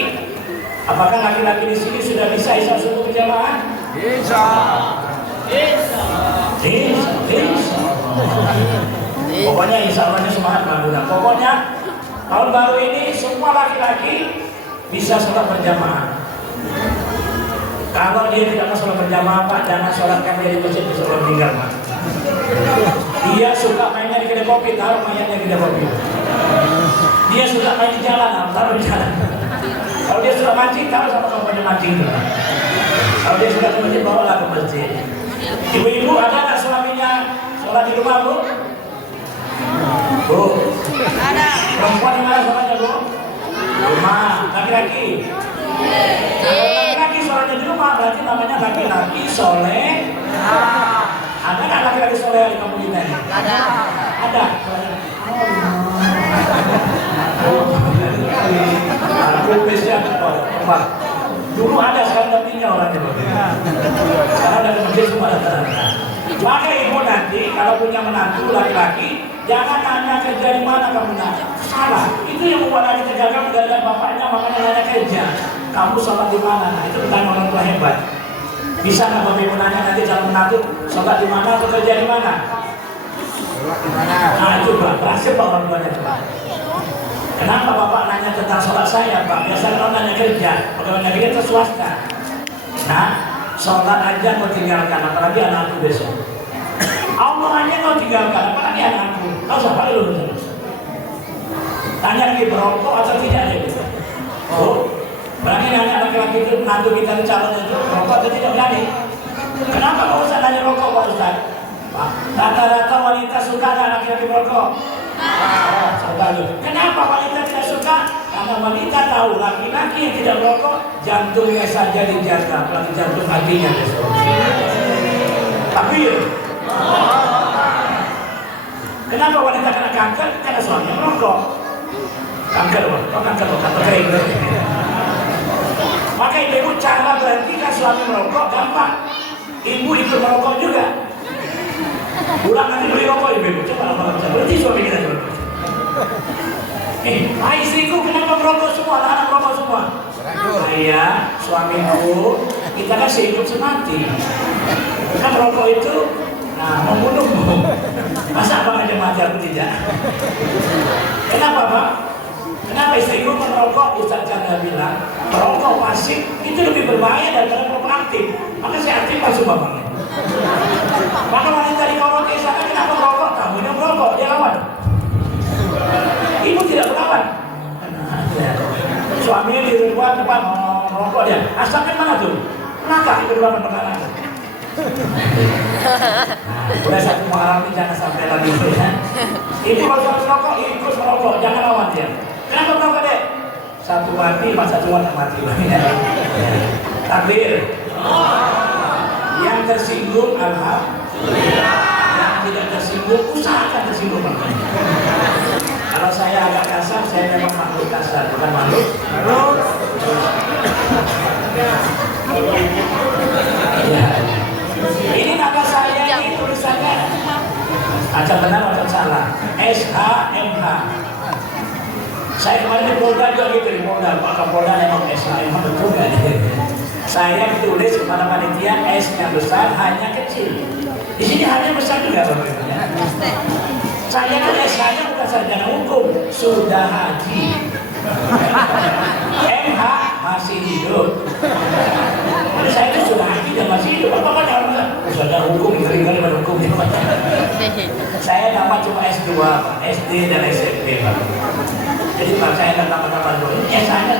apakah laki-laki di sini sudah bisa isya subuh berjamaah? Bisa. Pokoknya insya Allahnya semangat Madura. Pokoknya tahun baru ini semua laki-laki bisa sholat berjamaah. Kalau dia tidak mau sholat berjamaah Pak, jangan sholatkan dia di masjid, di sholat meninggal Pak. Dia suka mainnya di kedai kopi, taruh mainnya di kedai kopi. Dia suka main di jalan, taruh di jalan. Kalau dia suka mancing, taruh sama kampanye mancing. Kalau dia suka ke masjid, bawalah ke masjid. Ibu-ibu ada nggak suaminya sholat di rumah Bu? Bu? Ada. Perempuan di mana sholatnya Bu? Rumah. Laki-laki? Laki-laki sholatnya di rumah berarti namanya laki-laki soleh. Ada nggak laki-laki soleh di kampung kita ini? Ada. Ada. Aku biasanya tempat. Dulu ada, sekarang tidak punya orangnya. Sekarang ada masjid semua ada. Maka ibu nanti kalau punya menantu laki-laki, jangan nanya kerja di mana kamu nanya. Salah. Itu yang membuat lagi terjaga dari bapaknya, makanya nanya kerja. Kamu sholat di mana? Nah, itu bukan orang tua hebat. Bisa nggak Bapak Ibu nanya nanti calon menantu sholat di mana atau kerja di mana? Nah itu berhasil Pak orang tuanya Pak. Kenapa Bapak nanya tentang sholat saya Pak? Biasanya orang nanya kerja, bagaimana kerja itu swasta. Nah, sholat aja mau tinggalkan, apalagi anakku besok. Allah hanya mau tinggalkan, apalagi anakku. Kau siapa dulu? Tanya lagi berokok atau tidak ya? Oh, berani nanya laki-laki itu, menantu kita di calon itu, berokok atau tidak berani? Kenapa kau usah nanya rokok Pak Ustaz? Rata-rata wanita suka nggak laki-laki berokok? Kenapa wanita tidak suka? Karena wanita tahu laki-laki yang tidak merokok jantungnya saja dijaga, apalagi jantung hatinya besok. Takbir. Kenapa wanita kena kanker? Karena suaminya merokok. Kanker, kanker kering. Maka ibu cara berhentikan suami merokok gampang. Ibu ikut merokok juga. Pulang nanti beli rokok ibu, coba apa bisa berhenti suami kita dulu. Istriku kenapa merokok semua, anak merokok semua? Saya, suamiku, kita kan sehidup semati. Kan merokok itu, nah membunuhmu. Masa abang aja mati aku tidak? Kenapa Pak? Kenapa istriku merokok? Ustaz Chandra bilang, merokok pasif itu lebih berbahaya daripada merokok aktif. Maka saya aktif pas bang. Maka wanita di koroke sana kenapa merokok? Kamunya merokok, dia lawan. Ibu tidak melawan. Suaminya di rumah depan merokok dia. Asalnya mana tuh? Kenapa itu ruangan perkara? Udah satu Muharram ini jangan sampai lagi ya. Ibu kalau suami merokok, ikut merokok, jangan lawan dia. Kenapa merokok deh? Satu mati, masa cuma mati. Takbir. Yang tersinggung alhamdulillah, yang tidak tersinggung usahakan tersinggung. Kalau saya agak kasar, saya memang makhluk kasar, bukan makhluk. Ya. Ini nama saya ini tulisannya acak benar atau salah. SHMH. Saya kemarin di Polda juga gitu, di Polda, Pak Kapolda memang SHMH betul nggak? Saya tulis kepada panitia S-nya besar, H-nya kecil. Di sini H-nya besar juga Bapak Ibu ya. Saya kan S-nya bukan sarjana hukum, sudah haji. MH masih hidup. Jadi saya itu sudah haji dan masih hidup. Apa jangan bilang sarjana hukum, kali-kali berhukum. Saya nama cuma S2, Pak. SD dan SMP, Pak. Jadi Pak saya dan nama-nama dulu. Ini S-nya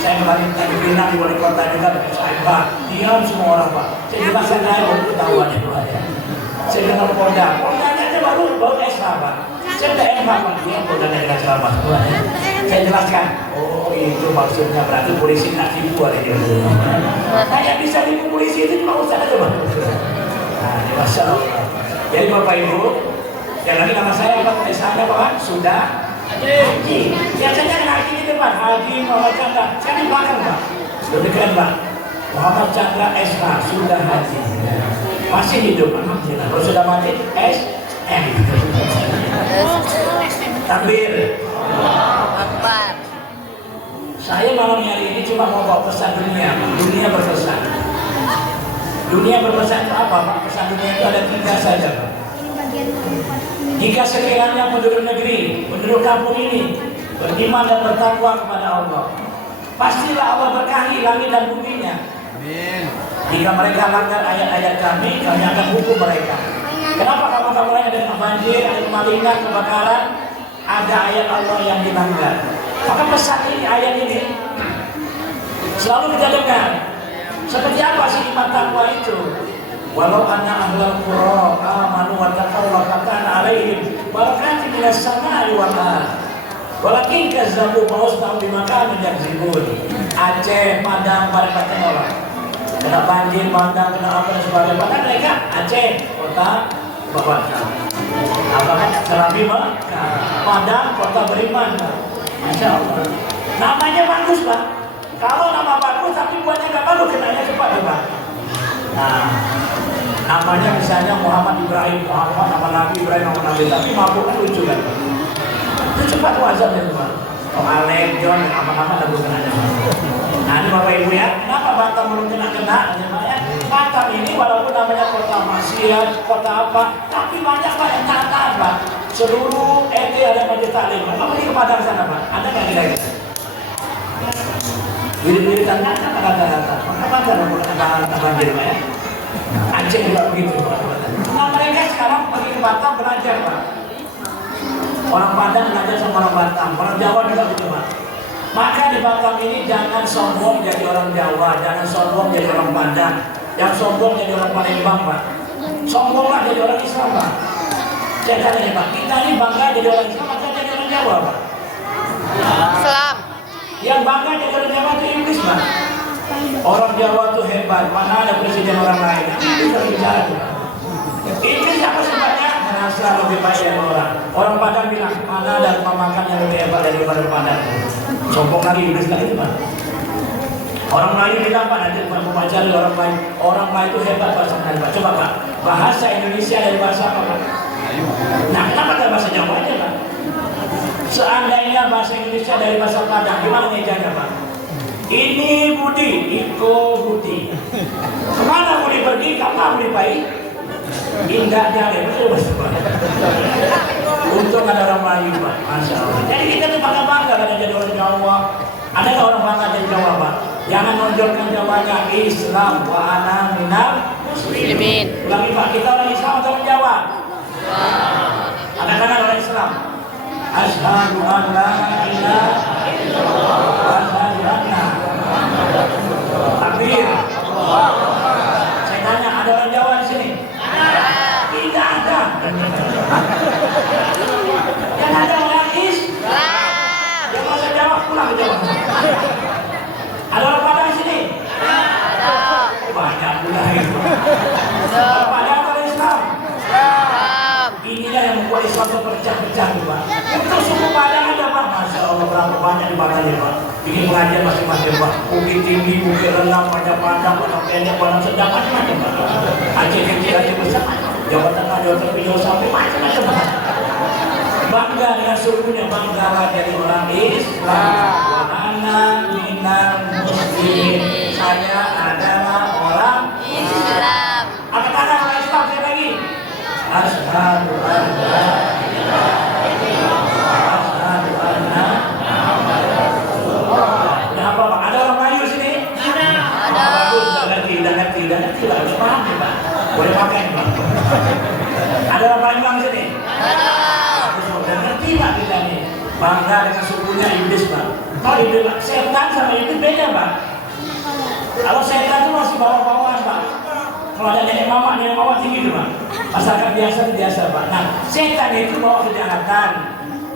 saya kemarin dibina di wali kota juga dengan saya Pak, diam semua orang Pak. Saya jelaskan saya baru ketahuan ya Pak ya. Saya dengar Polda aja baru SH Pak. Saya udah MH Pak, dia Polda dengan ceramah Pak ya. Saya jelaskan, oh itu maksudnya berarti polisi nak tipu ada dia. Kayak bisa tipu polisi itu cuma usaha aja Pak. Nah ini Masya Allah. Jadi Bapak Ibu, yang lagi nama saya Pak, SH-nya Pak, sudah haji. Biasanya kan haji di depan, Haji Muhammad Chandra. Saya di belakang Pak. Lebih keren Pak. Muhammad Chandra SH sudah haji. Masih hidup alhamdulillah. Kalau sudah mati SM. Takbir. Akbar. Saya malam hari ini cuma mau bawa pesan dunia. Dunia berpesan. Dunia berpesan itu apa Pak? Pesan dunia itu ada 3 saja Pak. Jika sekiranya penduduk negeri, penduduk kampung ini beriman dan bertakwa kepada Allah, pastilah Allah berkahi langit dan buminya. Amin. Jika mereka langgar ayat-ayat kami akan hukum mereka. Kenapa kamu lain ada banjir, ada kemalingan, kebakaran, ada ayat Allah yang dilanggar? Maka pesan ini, ayat ini selalu kita dengar. Seperti apa sih iman takwa itu? Walau anna ahlal qura amanu wa taqaw wa kana alaihim barakatin minas samai wal ardh walakin kazzabu fawasbahum bima kanu yakzibun. Aceh, Padang, mereka tengok kena banjir, Padang, kena apa dan sebagainya. Padahal mereka Aceh, kota berbakat. Apa kan? Serabi Padang, kota beriman. Masya Allah. Namanya bagus Pak. Kalau nama bagus tapi buatnya nggak bagus, kenanya cepat Pak. Nah, namanya misalnya Muhammad Ibrahim, nama Nabi Ibrahim, nama Nabi, tapi mabuk kan lucu kan? Itu cepat wazan ya Pak. Oh Alek, John, apa-apa lagu kenanya. Nah ini Bapak Ibu ya, kenapa Batam belum kena-kena? Batam ini walaupun namanya kota maksiat, kota apa, tapi banyak Pak yang taat Pak. Seluruh RT ada majlis taklim. Apa pergi ke Padang sana Pak? Ada nggak kira-kira? Wirid-wiridan kan kata-kata. Apa ada kata-kata banjir Pak ya? Aceh juga begitu Pak. Nah mereka sekarang pergi ke Batam belajar Pak. Orang Padang belajar sama orang Batam, orang Jawa juga begitu Pak. Maka di Batam ini jangan sombong jadi orang Jawa, jangan sombong jadi orang Padang, yang sombong jadi orang Palembang Pak. Sombonglah jadi orang Islam Pak. Saya tanya Pak, kita ini bangga jadi orang Islam atau jadi orang Jawa Pak? Islam. Yang bangga jadi orang Jawa itu Inggris Pak. Orang Jawa itu hebat, mana ada presiden orang lain? Itu bicara Pak. Inggris apa sebabnya? Merasa lebih baik dari orang. Orang Padang bilang, mana ada rumah makan yang lebih hebat daripada Padang? Sombong lagi Inggris lagi Pak. Orang Melayu bilang Pak, nanti Pak mempelajari orang Melayu itu hebat bahasa Melayu Pak. Coba Pak, bahasa Indonesia dari bahasa apa Pak? Nah, kenapa dari bahasa Jawa aja Pak? Seandainya bahasa Indonesia dari bahasa Padang, gimana ngejanya Pak? Ini Budi, Iko Budi. Kemana Budi pergi? Kapan Budi baik? Indahnya betul Pak. Untung ada orang Melayu Pak, Masya Allah. Jadi kita tuh bangga-bangga kan jadi orang Jawa. Ada nggak orang bangga jadi Jawa Pak? Jangan nonjolkan Jawanya Islam wa ana minal muslimin. Ulangi Pak, kita orang Islam atau orang Jawa? Anak-anak orang Islam. Asyhadu an la ilaha illallah wa asyhadu anna takbir. Saya tanya, ada orang Jawa di sini? Tidak ada. Yang ada orang Islam. Yang masuk Jawa pulang ke Jawa. Ada orang Padang di sini? Ada. Banyak pula itu. Orang Padang atau Islam? Inilah yang membuat Islam itu pecah-pecah Pak. Untuk suku Padang ada Pak, Masya Allah berapa banyak di Padang ya Pak. bikin pengajian masing-masing Pak. Bukit tinggi, bukit rendah, panjang-panjang, panjang pendek, panjang sedang, macam-macam Pak. Aceh kecil, Aceh besar, Jawa Tengah, Jawa Timur, Jawa Sampai, macam-macam Pak. Bangga dengan sukunya, banggalah jadi orang Islam. Wa ana minal muslimin. Saya adalah orang Islam. apa kata orang Islam saya lagi? Asyhadu an la ilaha illallah. Asyhadu anna Muhammadar Rasulullah. Udah apa Pak? Ada orang Melayu sini? Ada. Bagus, udah ngerti lah, harus paham nih Pak. Boleh pakai Pak. Ada orang Palembang sini? Ada. Udah ngerti Pak kita nih. Bangga dengan sukunya iblis Pak. Kalau iblis Pak, setan sama iblis beda Pak. Kalau setan itu masih bawah-bawahan Pak. Kalau ada nenek mama tinggi itu Pak. Masyarakat biasa Pak. Nah, setan itu bawa kejahatan,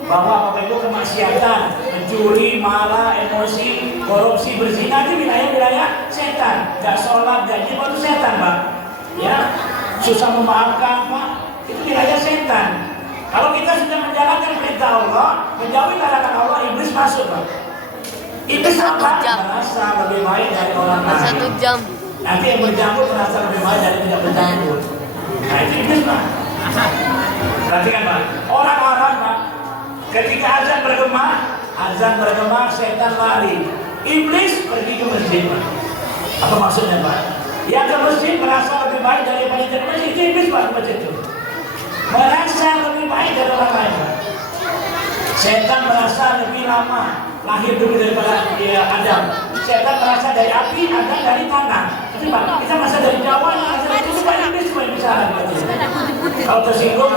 bawa apa itu kemaksiatan, mencuri, marah, emosi, korupsi, berzina itu wilayah setan. Gak sholat, gak jihad itu setan Pak. Ya, susah memaafkan Pak. Itu wilayah setan. Kalau kita sudah menjalankan perintah Allah, menjauhi larangan Allah, iblis masuk Pak. Iblis apa? Merasa lebih baik dari orang lain. 1 jam. Nanti yang berjambut merasa lebih baik dari tidak berjambut. Nah itu iblis Pak. Perhatikan Pak. Orang Arab Pak, ketika azan bergema, setan lari. Iblis pergi ke masjid Pak. Apa maksudnya Pak? Yang ke masjid merasa lebih baik daripada yang ke masjid. Itu iblis Pak, ke masjid itu. Merasa lebih baik dari orang lain Pak. Setan merasa lebih lama lahir dulu daripada Adam. Setan merasa dari api, Adam dari tanah. Jadi Pak, kita merasa dari Jawa, merasa dari itu banyak iblis semua yang bisa ada. Kalau tersinggung,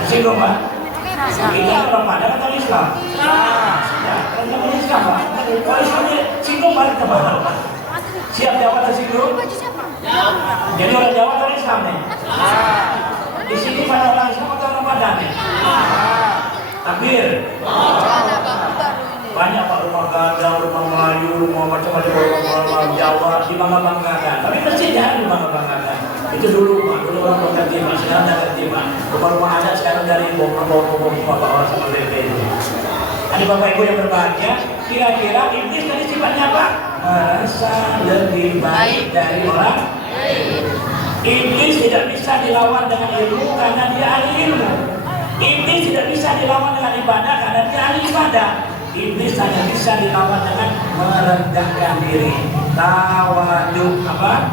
tersinggung Pak. Kita orang Padang atau Islam? Ya, orang Islam Pak. Kalau Islamnya singgung balik ke bawah. Siap Jawa tersinggung? Jadi orang Jawa atau Islam nih? Di sini pada orang Islam atau orang Padang nih? Takbir. Banyak Pak, rumah Gadang, rumah Melayu, rumah macam-macam, rumah Jawa dibangga-banggakan. Tapi masjid jangan dibangga-banggakan. Itu dulu Pak, dulu orang mengerti Pak, sekarang tidak ngerti Pak. Rumah-rumah adat sekarang dari bom-bom Bapak orang sama BP itu. Ada Bapak Ibu yang berbahagia, kira-kira iblis tadi sifatnya apa? Merasa lebih baik dari orang lain. Iblis tidak bisa dilawan dengan ilmu karena dia ahli ilmu. Iblis tidak bisa dilawan dengan ibadah karena dia ahli ibadah. Iblis hanya bisa dilawan dengan merendahkan diri. Tawadu apa?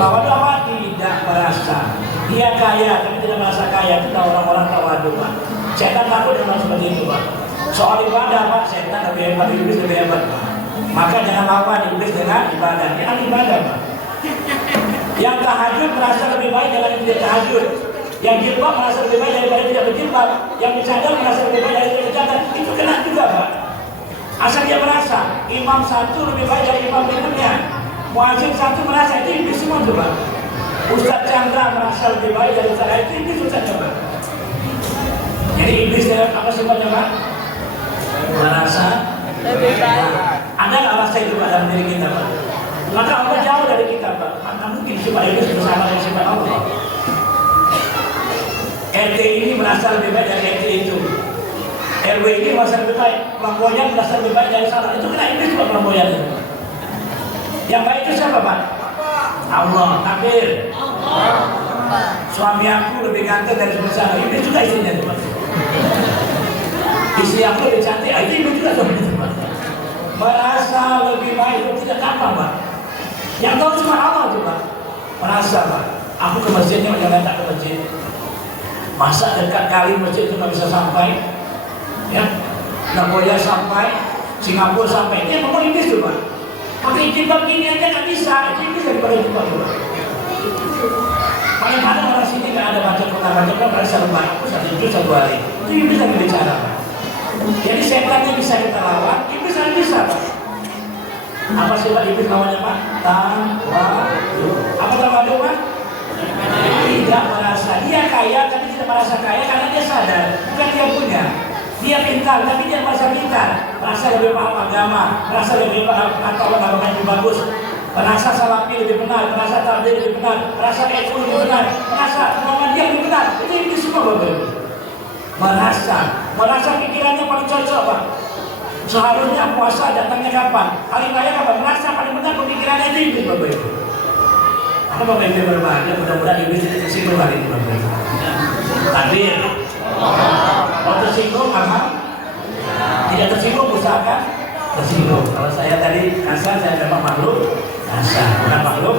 Tawadu apa? Tidak merasa. Dia kaya tapi tidak merasa kaya. Itu orang-orang tawadu Pak. Setan takut dengan seperti itu Pak. Soal ibadah Pak, setan lebih hebat, iblis lebih hebat Pak. Maka jangan lawan iblis dengan ibadah. Dia ahli ibadah Pak. Yang tahajud merasa lebih baik daripada yang tidak tahajud. Yang jilbab merasa lebih baik daripada tidak berjilbab. Yang bercadar merasa lebih baik daripada tidak bercadar. Itu kena juga Pak. Asal dia merasa imam satu lebih baik dari imam berikutnya. Muazzin satu merasa itu iblis semua tuh Pak. Ustaz Chandra merasa lebih baik dari Ustaz itu iblis Ustaz Chandra. Jadi iblis dengan apa sifatnya Pak? Merasa lebih baik. Ada nggak rasa itu Pak dalam diri kita Pak? Maka Allah jauh dari kita Pak. Maka mungkin sifat iblis bersama dengan sifat Allah. RT ini merasa lebih baik dari RT itu. RW ini merasa lebih baik. Pelamboyan merasa lebih baik dari sana. Itu kena iblis Pak pelamboyan itu. Yang baik itu siapa Pak? Allah. Takbir. Suami aku lebih ganteng dari sebelah sana. Iblis juga istrinya itu Pak. Istri aku lebih cantik. Itu iblis juga suami itu Pak. Merasa lebih baik itu tidak gampang Pak. Yang tahu cuma Allah tuh Pak. Merasa Pak. Aku ke masjidnya yang lain tak ke masjid. Masa dekat kali masjid itu nggak bisa sampai, ya, Nagoya sampai, Singapura sampai, ini memang iblis tuh Pak. Pakai jilbab gini aja nggak bisa, itu iblis daripada jilbab tuh Pak. Paling-paling orang sini nggak ada baca Quran, merasa lemah, satu juz satu hari, itu iblis lagi bicara Pak. Jadi setannya bisa kita lawan, iblis lagi bisa Pak. Apa sifat iblis lawannya Pak? Tawadu. Apa tawadu Pak? Tidak merasa dia kaya tapi tidak merasa kaya karena dia sadar bukan dia punya. Dia pintar tapi dia merasa pintar, merasa lebih paham agama, merasa lebih pengetahuan agama lebih bagus, merasa salafi lebih benar, merasa tabligh lebih benar, merasa ilmu lebih benar, merasa Muhammadiyah lebih benar. Itu semua Bapak. Merasa pikirannya paling cocok Pak. Seharusnya puasa datangnya kapan? Hari raya kapan? Merasa paling benar pemikirannya itu iblis, Bapak Ibu. Apa Bapak Ibu berbahagia? Mudah-mudahan iblis itu tersinggung hari ini, Bapak Ibu. Takbir. Kalau tersinggung apa? Tidak tersinggung, usahakan tersinggung. Kalau saya tadi kasar, saya memang makhluk kasar, bukan makhluk.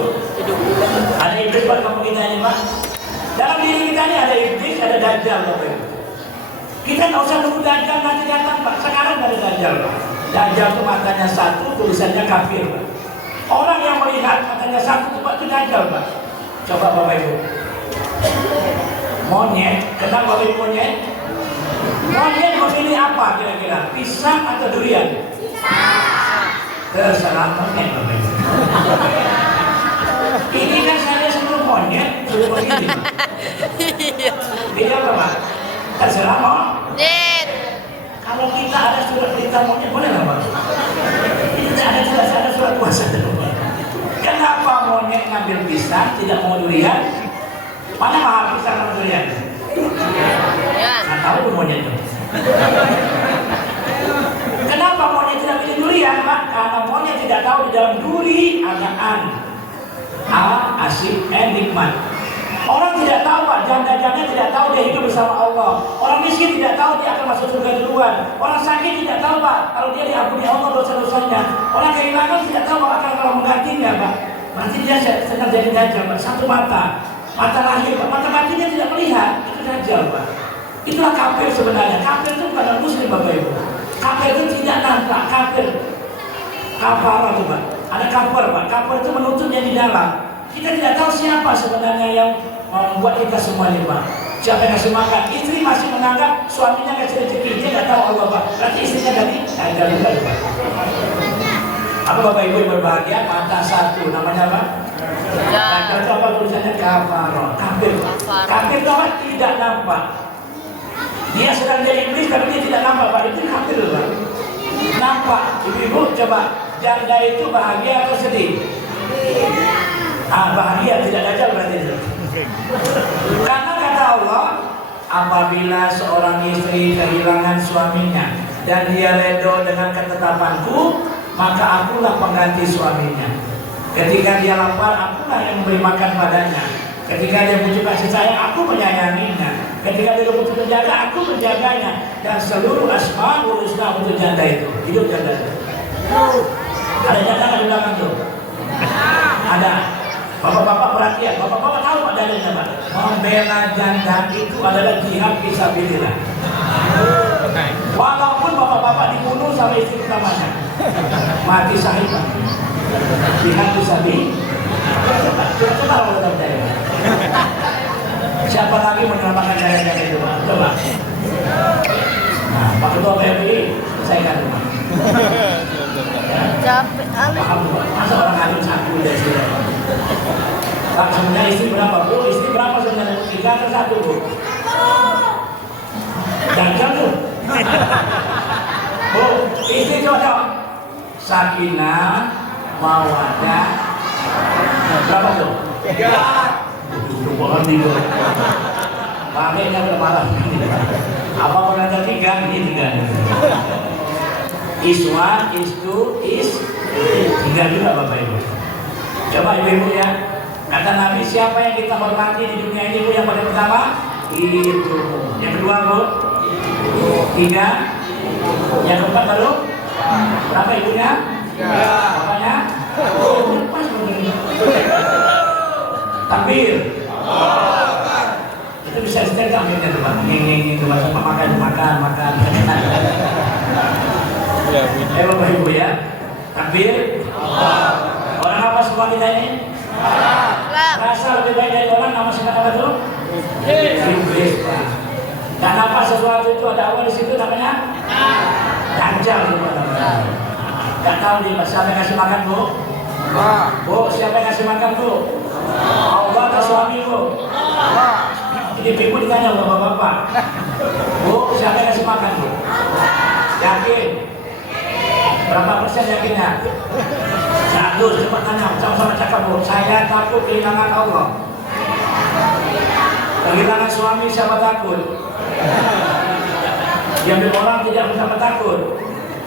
Ada iblis buat kamu kita ini, Pak. Dalam diri kita ini ada iblis, ada dajjal, Bapak Ibu. Kita nggak usah nunggu dajjal nanti datang, Pak. Sekarang ada dajjal, Pak. Dajjal itu matanya satu, tulisannya kafir, Pak. Orang yang melihat matanya satu itu Pak, itu dajjal, Pak. Coba Bapak Ibu. Monyet, kenal Bapak Ibu monyet? Monyet memilih apa kira-kira? Pisang atau durian? Terserah monyet, Bapak Ibu. Ini kan saya sebelum monyet sudah begini. Iya apa Pak? Terserah monyet. Kalau kita ada surat perintah monyet boleh nggak Pak? Tidak ada, jelas ada surat kuasa. Kenapa monyet ngambil pisang tidak mau durian? Mana mahal pisang sama durian? Nggak tahu monyet itu. Kenapa monyet tidak pilih durian Pak? Karena monyet tidak tahu di dalam duri ada asik, nikmat. Orang tidak tahu Pak, janda-janda tidak tahu dia hidup bersama Allah. Orang miskin tidak tahu dia akan masuk surga duluan. Orang sakit tidak tahu Pak, kalau dia diampuni Allah dosa-dosanya. Orang kehilangan tidak tahu Pak, akan kalau menggantinya Pak. Nanti dia sedang jadi dajjal Pak, satu mata lahir Pak, mata batinnya tidak melihat, itu dajjal Pak. Itulah kafir sebenarnya. Kafir itu bukan muslim Bapak Ibu. Kafir itu tidak nampak, kafir. Kafar itu Pak. Ada kafir Pak. Kafir itu menutupnya di dalam. Kita tidak tahu siapa sebenarnya yang membuat kita semua ini Pak. Siapa yang kasih makan? Istri masih menganggap suaminya kasih rezeki. Dia tidak tahu Allah Pak. Berarti istrinya dari Pak. Apa Bapak Ibu yang berbahagia? Mata satu. Namanya apa? Dajjal itu apa tulisannya? Kafar. Kafir. Kafir itu apa? Tidak nampak. Dia sedang jadi iblis tapi dia tidak nampak Pak. Itu kafir Pak. Nampak. Ibu-ibu coba. Janda itu bahagia atau sedih? Bahagia, tidak dajjal berarti itu. Karena kata Allah, apabila seorang istri kehilangan suaminya dan dia redo dengan ketetapanku, maka akulah pengganti suaminya. Ketika dia lapar, akulah yang memberi makan padanya. Ketika dia butuh kasih sayang, aku menyayanginya. Ketika dia butuh penjaga, aku menjaganya. Dan seluruh asmaul husna untuk janda itu. Hidup janda itu. Ada janda di belakang tuh? Ada. Bapak-bapak perhatian, bapak-bapak tahu Pak dalilnya Pak. Membela janda itu adalah jihad fisabilillah. Walaupun bapak-bapak dibunuh sama istri utamanya, mati syahid Pak. Jihad fisabilillah. Coba kalau kita percaya. Siapa lagi menyelamatkan janda itu Pak? Coba. Nah, Pak Ketua PMI, saya kan Pak. Capek Paham Pak? Masa orang alim satu dari sini? Pak, sebenarnya istri berapa Bu? Istri berapa sebenarnya? 3 atau 1 Bu? Dajjal tuh. Bu, istri cocok. Sakinah, mawaddah. Berapa tuh? 3. Bukan 3. Pakainya bermalam. Apa pernah ada 3? Ini 3. Iswan, istu, 3 juga Bapak Ibu. Coba ibu-ibu ya. Kata Nabi, siapa yang kita hormati di dunia ini Bu? Yang paling pertama itu. Yang kedua Bu? 3. Yang keempat baru? Berapa ibunya? 3. Bapaknya? Pas begini. Takbir. Itu bisa setel akhirnya tuh Pak. Ngeng itu makan. Bapak Ibu ya. Takbir. Orang apa semua kita ini? Rasa lebih baik dari orang, nama siapa apa tuh? Iblis Pak. Dan apa sesuatu itu ada Allah di situ namanya? Dajjal itu namanya. Gak tahu nih siapa yang kasih makan Bu? Bu, siapa yang kasih makan Bu? Allah atau suami Bu? Jadi ibu ditanya bapak-bapak. Bu, siapa yang kasih makan Bu? Yakin? Berapa persen yakinnya? 100, cepat tanya, sama-sama cakap Bu. Saya takut kehilangan Allah. Kehilangan suami siapa takut? Diambil orang tidak bersama takut.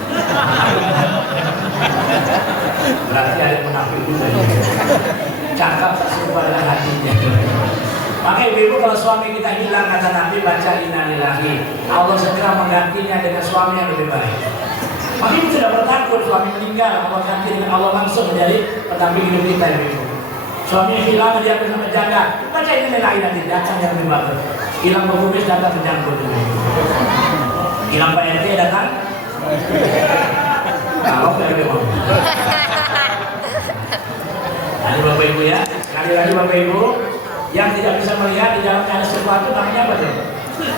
Itu Berarti ada munafik juga ya. Cakap tak serupa dengan hatinya. Maka ibu-ibu, kalau suami kita hilang, kata Nabi, baca innalillahi, Allah segera menggantinya dengan suami yang lebih baik. Maka ibu tidak perlu takut suami meninggal, Allah ganti dengan Allah langsung menjadi pendamping hidup kita, ibu. Suami hilang, dia bersama jaga, baca innalillahi, nanti datang yang lebih bagus. Hilang pengumis, datang menjangkut. Hilang Pak RT, datang. Kalau tidak mau. Ini Bapak Ibu ya, sekali lagi Bapak Ibu, yang tidak bisa melihat di dalamnya ada sesuatu, namanya apa tuh?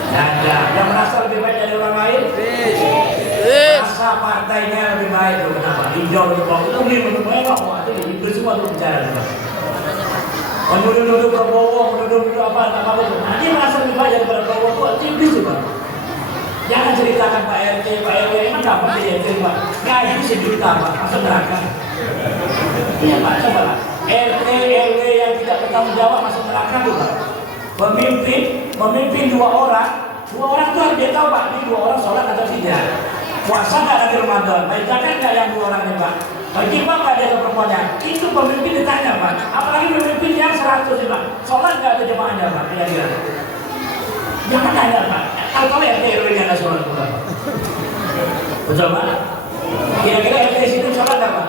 Dada. Yang merasa lebih baik dari orang lain? Merasa partainya lebih baik tuh, kenapa? Hijau lebih baik, itu untuk mewah, itu semua tuh bicara juga. Menuduh-nuduh Prabowo, menuduh-nuduh apa tuh? Nah, dia merasa lebih baik daripada Prabowo tuh, tipis juga. Jangan ceritakan Pak RT, Pak RW, emang dapat dia terima. Ngaji sejuta Pak, masuk neraka. Iya Pak, coba lah. RT, RW yang tidak bertanggung jawab masuk neraka juga. Memimpin dua orang itu harus dia tahu Pak, ini dua orang sholat atau tidak. Puasa nggak nanti Ramadan, baik zakat nggak yang dua orang ini Pak. Bagi Pak nggak ada perempuannya, itu pemimpin ditanya Pak. Apalagi pemimpin yang 100 Pak, sholat nggak ada jemaahnya Pak, kira-kira. Jangan tanya Pak, kalau RT RW-nya nggak sholat juga. Betul Pak? Kira-kira RT situ sholat nggak Pak?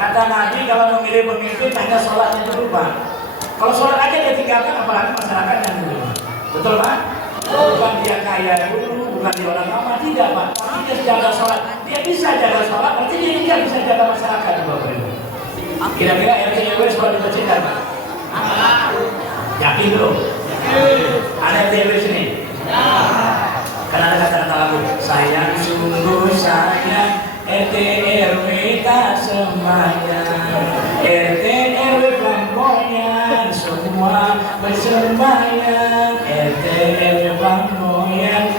Kata Nabi, kalau memilih pemimpin tanya sholatnya dulu Pak. Kalau sholat aja dia tinggalkan, apalagi masyarakatnya dulu. Betul Pak? Bukan dia kaya dulu, bukan dia orang lama, tidak Pak. Tapi dia jaga sholat, dia bisa jaga sholat, berarti dia juga bisa jaga masyarakat Bapak Ibu. Kira-kira RT RW sholat di masjid Pak? Yakin dulu? Ada RT RW sini? Karena ada kata-kata lagu, sayang sungguh sayang RT RW tak sembahyang, RT RW flamboyan semua bersembahyang, RT RW flamboyan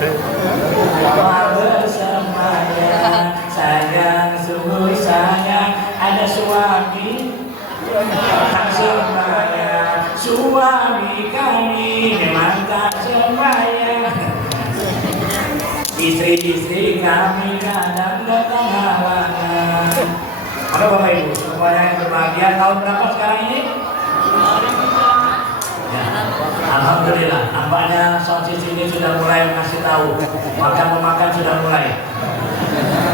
semua bersembahyang, sayang sungguh sayang ada suami tak sembahyang, suami kami memang tak sembahyang. Istri-istri kami kadang datang halangan. Maka Bapak Ibu, semuanya yang berbahagia, tahun berapa sekarang ini? Ya, alhamdulillah, nampaknya sound system ini sudah mulai mengasih tahu. Makan sudah mulai.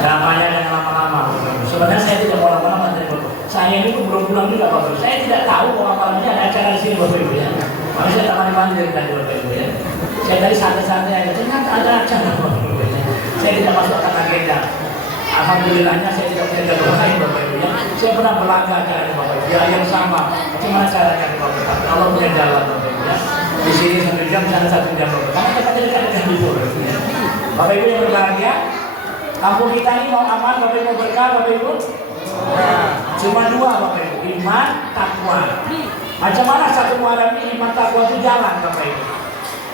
Namanya dengan lama-lama. Sebenarnya saya tidak mau lama-lama dari Bapak. Saya ini belum pulang juga Bapak Ibu. Saya tidak tahu bahwa malamnya ada acara di sini Bapak Ibu ya. Makanya saya tak mandi dari tadi Bapak Ibu ya. Saya tadi santai-santai aja, ternyata ada acara Bapak Ibu. Saya tidak masukkan agenda. Alhamdulillahnya saya tidak punya gaduh lain Bapak Ibu ya. Saya pernah berlangga acara Bapak Ibu ya, yang sama. Bagaimana caranya Bapak Ibu? Allah punya jalan Bapak Ibu ya. Di sini 1 jam, sana 1 jam Bapak Ibu. Karena kita dekat-dekat di Bapak Ibu ya. Bapak Ibu yang berbahagia, kampung kita ini mau aman Bapak Ibu, berkah Bapak Ibu. Cuma 2 Bapak Ibu, iman, takwa. Macam mana satu Muharram ini iman takwa itu jalan Bapak Ibu.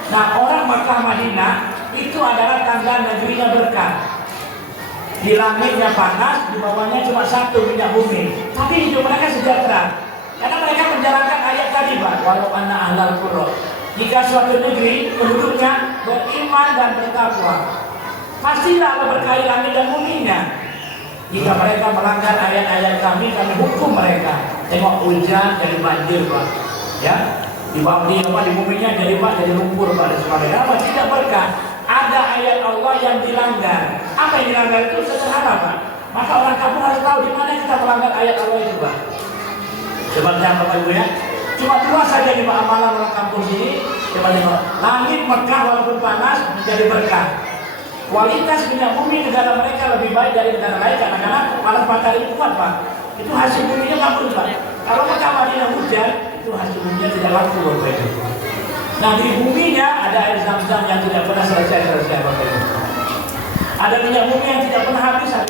Nah, orang Makkah Madinah itu adalah tangga negerinya berkah. Di langitnya panas, di bawahnya cuma 1 minyak bumi. Tapi hidup mereka sejahtera. Karena mereka menjalankan ayat tadi Pak, walau anna ahlal qura. Jika suatu negeri penduduknya beriman dan bertakwa, pastilah Allah berkahi langit dan buminya. Jika mereka melanggar ayat-ayat kami hukum mereka. Tengok hujan jadi banjir Pak. Ya, di buminya jadi lumpur Pak dan sebagainya. Apa? Tidak berkah. Ada ayat Allah yang dilanggar. Apa yang dilanggar itu sederhana Pak. Maka orang kampung harus tahu di mana kita melanggar ayat Allah itu Pak. Coba lihat Bapak Ibu ya. Cuma 2 saja di amalan orang kampung sini. Coba lihat. Langit Mekah walaupun panas menjadi berkah. Kualitas minyak bumi negara mereka lebih baik dari negara lain karena panas matahari kuat Pak. Itu hasil buminya bagus Pak. Kalau Mekah Madinah hujan, itu hasil buminya tidak laku Bapak Ibu. Nah di buminya ada air zam-zam yang tidak pernah selesai Bapak Ibu. Ada minyak bumi yang tidak pernah habisnya.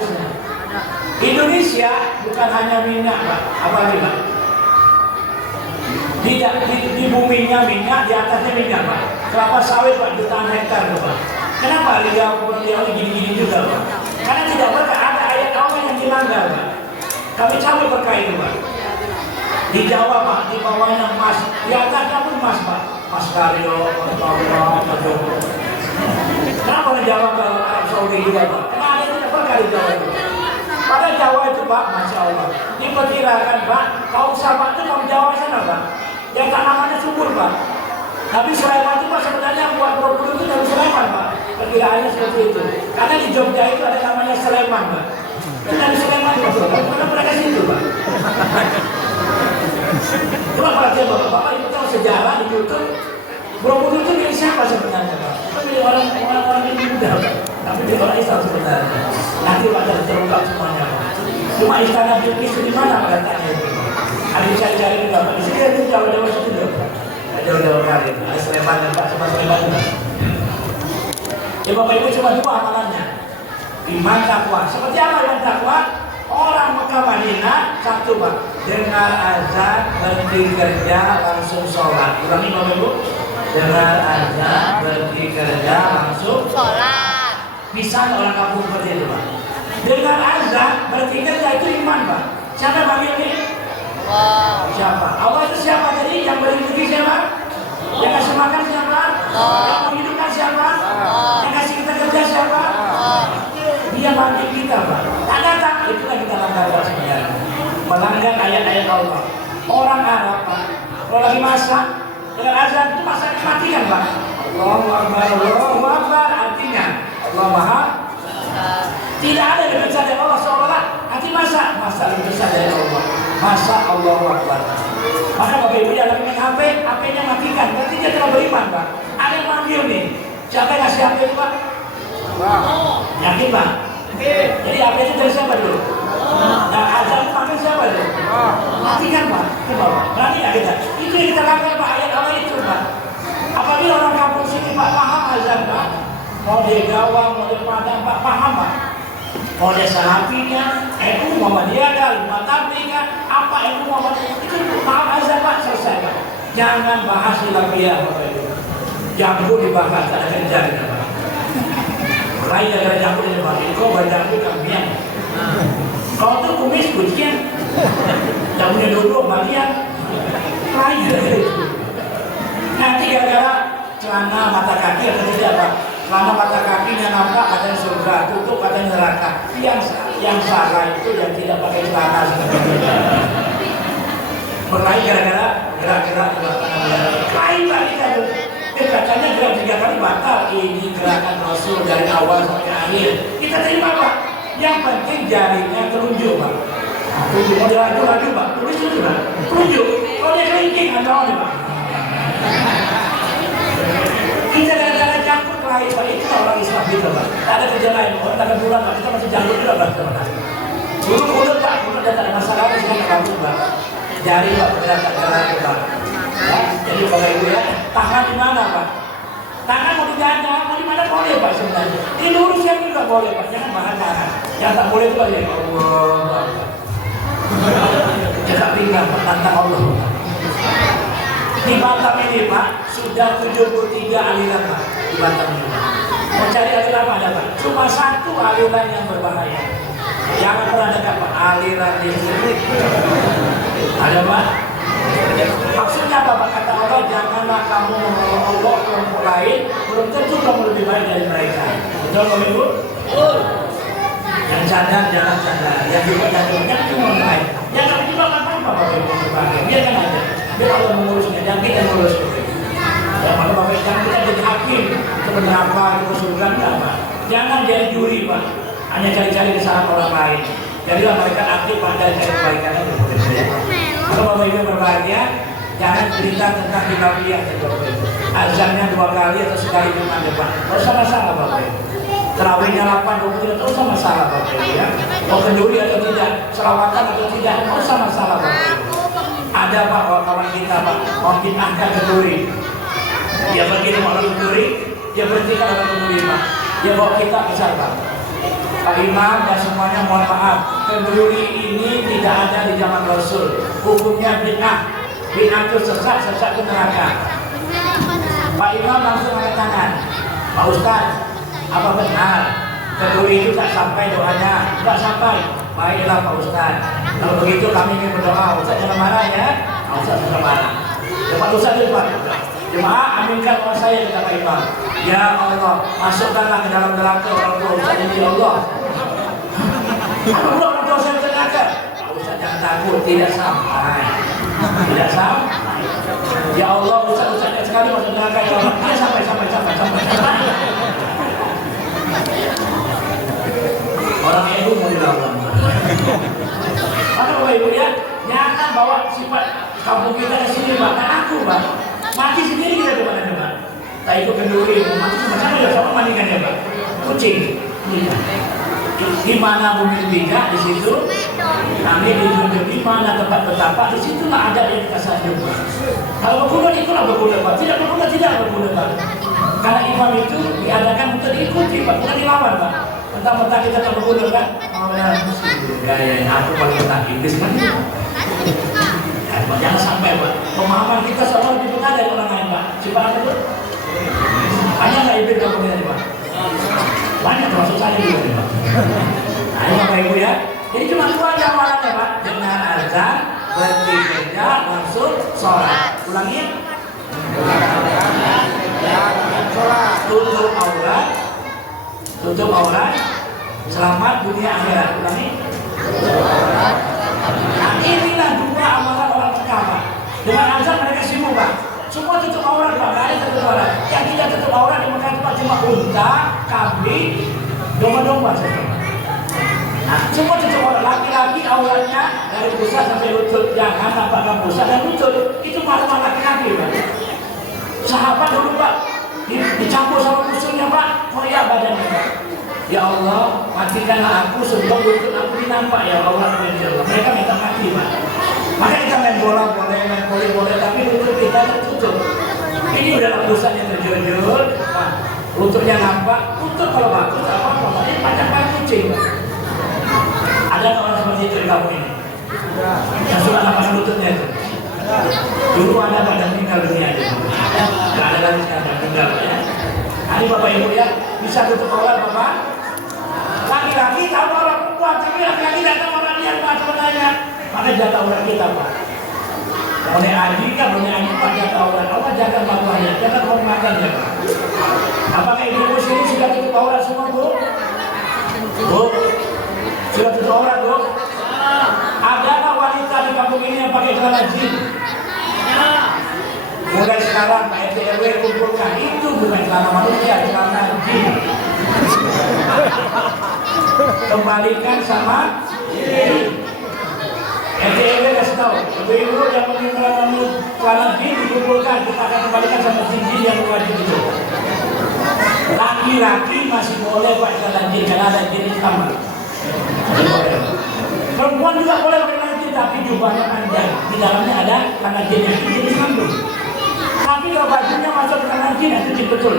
Indonesia bukan hanya minyak Pak, apa lagi Pak? Di buminya minyak, di atasnya minyak Pak. Kelapa sawit Pak, jutaan hektar Pak. Kenapa Riau gini-gini juga Pak? Karena tidak berkah, ada ayat Allah yang dilanggar Pak. Kami cabut berkah itu Pak. Di Jawa Pak, di bawahnya emas, di atasnya pun emas Pak. Mas Karyo, Mas Paula, Mas Joko. Kenapa di Jawa ke Arab Saudi juga Pak. Karena ada tidak berkah di Jawa itu. Pada Jawa itu Pak, Masya Allah. Diperkirakan Pak, kaum Sabah itu kaum Jawa sana Pak. Yang tanamannya subur Pak. Tapi Sulaiman itu Pak sebenarnya buat Borobudur itu dari Sulaiman Pak. Perkiraannya seperti itu. Karena di Jogja itu ada namanya Sulaiman Pak. Itu dari Sulaiman Pak. Karena mereka situ Pak. Cuma perhatian Bapak-Bapak itu tahu sejarah di YouTube. Borobudur itu milik siapa sebenarnya Pak? Itu milik orang ini muda Pak. Tapi milik orang Islam sebenarnya. Nanti Pak terungkap semuanya Pak. Cuma istana Bilqis itu di mana Pak katanya itu? Ada dicari-cari juga Pak. Di sini ada jauh-jauh situ Pak. Jauh-jauh kali. Ada Sulaiman dan Pak sama Sulaiman juga. Ya Bapak Ibu cuma dua amalannya. Iman takwa. Seperti apa iman takwa? Orang Mekah Madinah satu Pak. Dengar azan berhenti kerja langsung sholat. Ulangi Bapak Ibu. Dengar azan berhenti kerja langsung Sholat. Bisa orang kampung seperti itu Pak. Dengar azan berhenti kerja itu iman Pak. Siapa bagi ini? Wow. Siapa? Allah itu siapa tadi? Yang beri rezeki siapa? Yang kasih makan siapa? Yang menghidupkan siapa? Yang kasih kita kerja siapa? Dia bantu kita Pak. Tak datang, itulah kita langgar Pak sebenarnya. Melanggar ayat-ayat Allah. Orang Arab Pak, kalau lagi masak, dengan azan itu masak matikan Pak. Allahu Akbar, Allahu Akbar, artinya Allah Maha. Tidak ada lebih besar dari Allah seolah-olah nanti masa lebih besar dari Allah. Masa Allah Akbar. Maka Bapak Ibu yang lagi main HP, HP-nya matikan. Berarti dia telah beriman Pak. Ada yang manggil nih. Siapa yang ngasih HP itu Pak? Yakin Pak? Jadi HP itu dari siapa dulu? Nah azan itu makan siapa dulu? Matikan Pak. Coba Pak. Berarti nggak kita? Itu yang kita lakukan Pak. Ayat Allah itu Pak. Apabila orang kampung sini Pak paham azan Pak. Mau dia Jawa, mau dia Padang Pak paham Pak. Mau dia Salafinya, NU Muhammadiyah, Lima Tabliga, apa NU Muhammadiyah itu paham azan Pak selesai Pak. Jangan bahas Salafiyah Bapak Ibu. Jambu dibahas, ada kerja kita Pak. Lain gara-gara jambu ini Pak. Kau berjambu kambing. Kau tuh kumis kucing. Jambunya dulu bagian. Lain gara-gara itu. Nanti gara-gara celana mata kaki atau tidak Pak. Selama mata kakinya nampak ada surga, tutup ada neraka. Yang salah itu yang tidak pakai celana sebenarnya. Berlari gara-gara gerak-gerak lain lagi kan. Katanya gerak 3 kali batal. Ini gerakan Rasul dari awal sampai akhir. Kita terima Pak. Yang penting jarinya telunjuk Pak. Telunjuk mau laju Pak. Tulis dulu Pak. Telunjuk. Kalau dia kelingking atau nih Pak. Kita gara-gara campur lain Pak, itu orang Islam gitu Pak. Tak ada kerja lain, orang tak ada bulan Pak, kita masih jalur juga Pak. Urut Pak, urut dan tak ada masalah, semua tak kabur Pak. Jari Pak, bergerak Pak. Ya, jadi Bapak Ibu ya, tangan di mana Pak? Tangan mau dijaga, mau di mana boleh Pak sebenarnya. Diluruskan juga boleh Pak, jangan bahan tangan. Yang tak boleh itu Pak ya Allah. Jangan ringan Pak, tantang Allah Pak. Di Batam ini Pak, sudah 73 aliran Pak di Batam ini. Mau cari aliran apa ada Pak? Cuma satu aliran yang berbahaya. Jangan pernah dekat Pak, aliran listrik. Ada Pak? Maksudnya apa Pak? Kata Allah, janganlah kamu menolong Allah kelompok lain, belum tentu kamu lebih baik dari mereka. Betul Bapak Ibu? Betul. Yang cadar jangan cadar, yang juga jangan cuma baik. Jangan juga apa-apa Bapak Ibu berbahagia. Biarkan aja. Biar Allah mengurusnya, jangan kita mengurus itu. Ya, maka Bapak jangan kita jadi hakim ke neraka, ke surga, enggak Pak. Jangan jadi juri Pak, hanya cari-cari kesalahan orang lain. Jadilah mereka aktif pada cari kebaikannya. Kalau Bapak Ibu berbahagia, jangan cerita tentang hilafiyah ya Bapak Ibu. Azannya 2 kali atau sekali cuma depan. Tidak usah masalah Bapak Ibu. Terawihnya 8, 23, tidak usah masalah Bapak Ibu ya. Mau kenduri atau tidak, selawatan atau tidak, tidak usah masalah Bapak Ibu. Ada Pak kawan kita Pak, mau ditangkap kenduri. Dia pergi rumah orang kenduri, dia berhentikan orang kenduri Pak. Dia bawa kita besar Pak. Pak Imam dan semuanya mohon maaf, kenduri ini tidak ada di zaman Rasul. Hukumnya bid'ah. Bid'ah itu sesat ke neraka. Pak Imam langsung angkat tangan. Pak Ustaz, apa benar kenduri itu tak sampai doanya? Tidak sampai. Baiklah Pak Ustaz. Kalau begitu kami ingin berdoa. Ustaz jangan marah ya. Ustaz jangan marah. Pak Ustaz itu Pak. Jemaah, aminkan doa saya kata Pak Imam. Ya Allah, masukkanlah ke dalam neraka orang tua Ustaz ini, ya Allah. Apa pula orang tua saya ke neraka? Pak Ustaz jangan takut, tidak sampai. Tidak sampai. Ya Allah, Ustaz sekali masuk neraka, ya Allah. Tidak sampai. Orang ibu mau dilawan. Maka Bapak Ibu ya, jangan bawa sifat kampung kita ke sini, Pak. Nah, aku, Pak. Mati sendiri kita kemana Pak? Tak ikut kenduri, mati sama-sama ya, sama mandikan ya Pak. Kucing, di mana bumi tiga di situ, kami ditunjuk di mana tempat betapa, di situlah ada yang kita sanjung. Kalau berguna ikutlah berguna Pak, tidak berguna Pak. Karena imam itu diadakan untuk diikuti Pak, bukan dilawan Pak. Mentang-mentang kita tak berguna kan? Gaya aku paling betah Inggris kan? Jangan sampai Pak, pemahaman kita selalu lebih benar dari orang lain Pak. Siapa apa itu? Banyak nggak ibu kamu ini Pak? Banyak termasuk saya juga nih Pak. Nah ini Bapak Ibu ya. Jadi cuma dua aja amalannya Pak. Dengar azan, berhenti kerja, langsung sholat. Ulangi. Tutup aurat, selamat dunia akhirat. Ulangi. Nah inilah dua amalan orang Mekah Pak. Dengan azan mereka sibuk Pak. Semua tutup aurat Pak, nggak ada tutup aurat. Yang tidak tutup aurat di Mekah Pak cuma unta, kambing, domba-domba saja. Nah semua tutup aurat. Laki-laki auratnya dari pusat sampai lutut, jangan nampakkan pusat dan lutut. Itu malah laki-laki Pak. Sahabat dulu Pak dicampur sama musuhnya Pak, koyak badannya Pak. Ya Allah, matikanlah aku sebelum lutut aku dinampak ya Allah. Mereka minta mati Pak. Maka kita main bola boleh, main voli boleh, tapi lutut kita tertutup. Ini udah pusatnya terjujur, Pak. Lututnya nampak, lutut kalau bagus apa ini macam kucing Pak. Ada orang seperti itu di kampung ini? Yang suka nampakkan lututnya itu? Dulu ada pada meninggal dunia itu. Tidak ada lagi sekarang meninggal ya. Nah, ini Bapak Ibu ya, bisa tutup aurat Bapak. Laki-laki tahu orang perempuan, tapi laki-laki tidak tahu orang dia Pak sebenarnya. Maka jaga aurat kita Pak. Boleh aji kan, boleh aji Pak jaga aurat. Allah jaga batuannya, jaga kehormatannya Pak. Apakah ibu-ibu sini sudah tutup aurat semua Bu? Bu? Sudah tutup aurat Bu? Adakah wanita di kampung ini yang pakai celana jin? Mulai sekarang Pak RT RW kumpulkan, itu bukan celana manusia, celana jin. Kembalikan sama RT RW kasih tahu, ibu-ibu yang menginginkan celana jin dikumpulkan, kita akan kembalikan sama jin yang wajib itu. Laki-laki masih boleh Pak celana jin, karena ada jin Islam. Perempuan juga boleh pakai celana jin, tapi jubahnya panjang. Di dalamnya ada celana jin yang jenis kambing. Tapi kalau bajunya masuk ke celana jin, itu jin betul.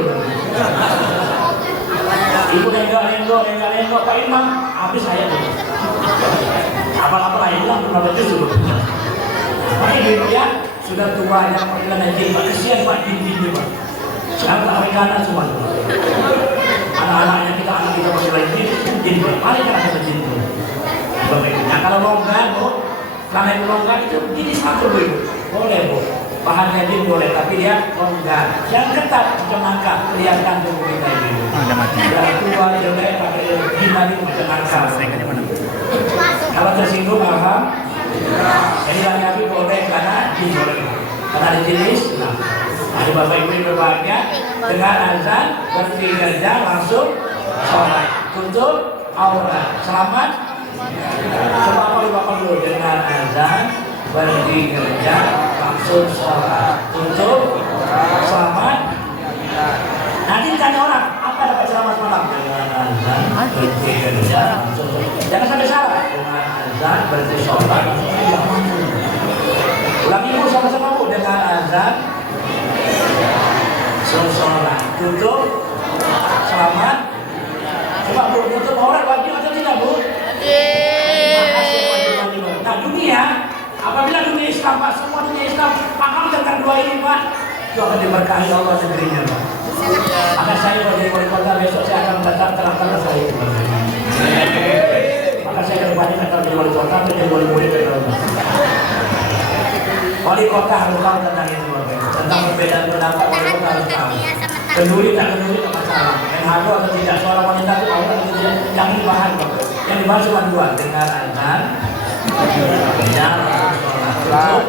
Ibu lenggok, Pak Imam, habis saya tuh. Apa-apa itu lah, berapa baju dulu. Maka ibu ya, sudah tua yang pakai celana jin, Pak. Kesian Pak jin-jin Pak. Sekarang pakai celana semua. Anak-anaknya kita, anak kita masih lain jin, mari kita jin dulu. Nah kalau longgar Bu, karena itu longgar itu ini satu Bu, boleh Bu, bahannya jin boleh, tapi dia longgar. Yang ketat macam nangka, kelihatan tubuh kita ini. Dari tua jelek pakai gimana itu macam nangka. Kalau tersinggung paham? Jadi laki-laki boleh karena jin boleh, karena ada jenis. Nah, ada Bapak Ibu yang berbahagia dengan azan berhenti kerja langsung sholat, tutup aurat, selamat. Bapak dulu dengan azan berhenti kerja langsung sholat, tutup, selamat. Nanti ditanya orang apa dapat ceramah semalam dengan azan berhenti kerja langsung. Jangan sampai salah dengan azan berhenti sholat langsung. Ulangi Bu sama-sama Bu, dengan azan sholat, tutup, selamat. Coba Bu, tutup aurat wajib atau tidak Bu? Nah dunia, apabila dunia Islam Pak, semua dunia Islam paham tentang dua ini Pak, itu akan diberkahi Allah negerinya Pak. Maka saya sebagai wali kota besok saya akan datang terangkan saya itu. Maka saya akan banyak datang menjadi wali kota, menjadi wali murid wali kota harus tahu tentang itu, tentang perbedaan pendapat Kenduri tak kenduri tak masalah. Menghadu atau tidak seorang wanita itu aurat atau tidak, jangan dibahas Bapak. Yang dibahas cuma dua, dengar azan, ya, sholat,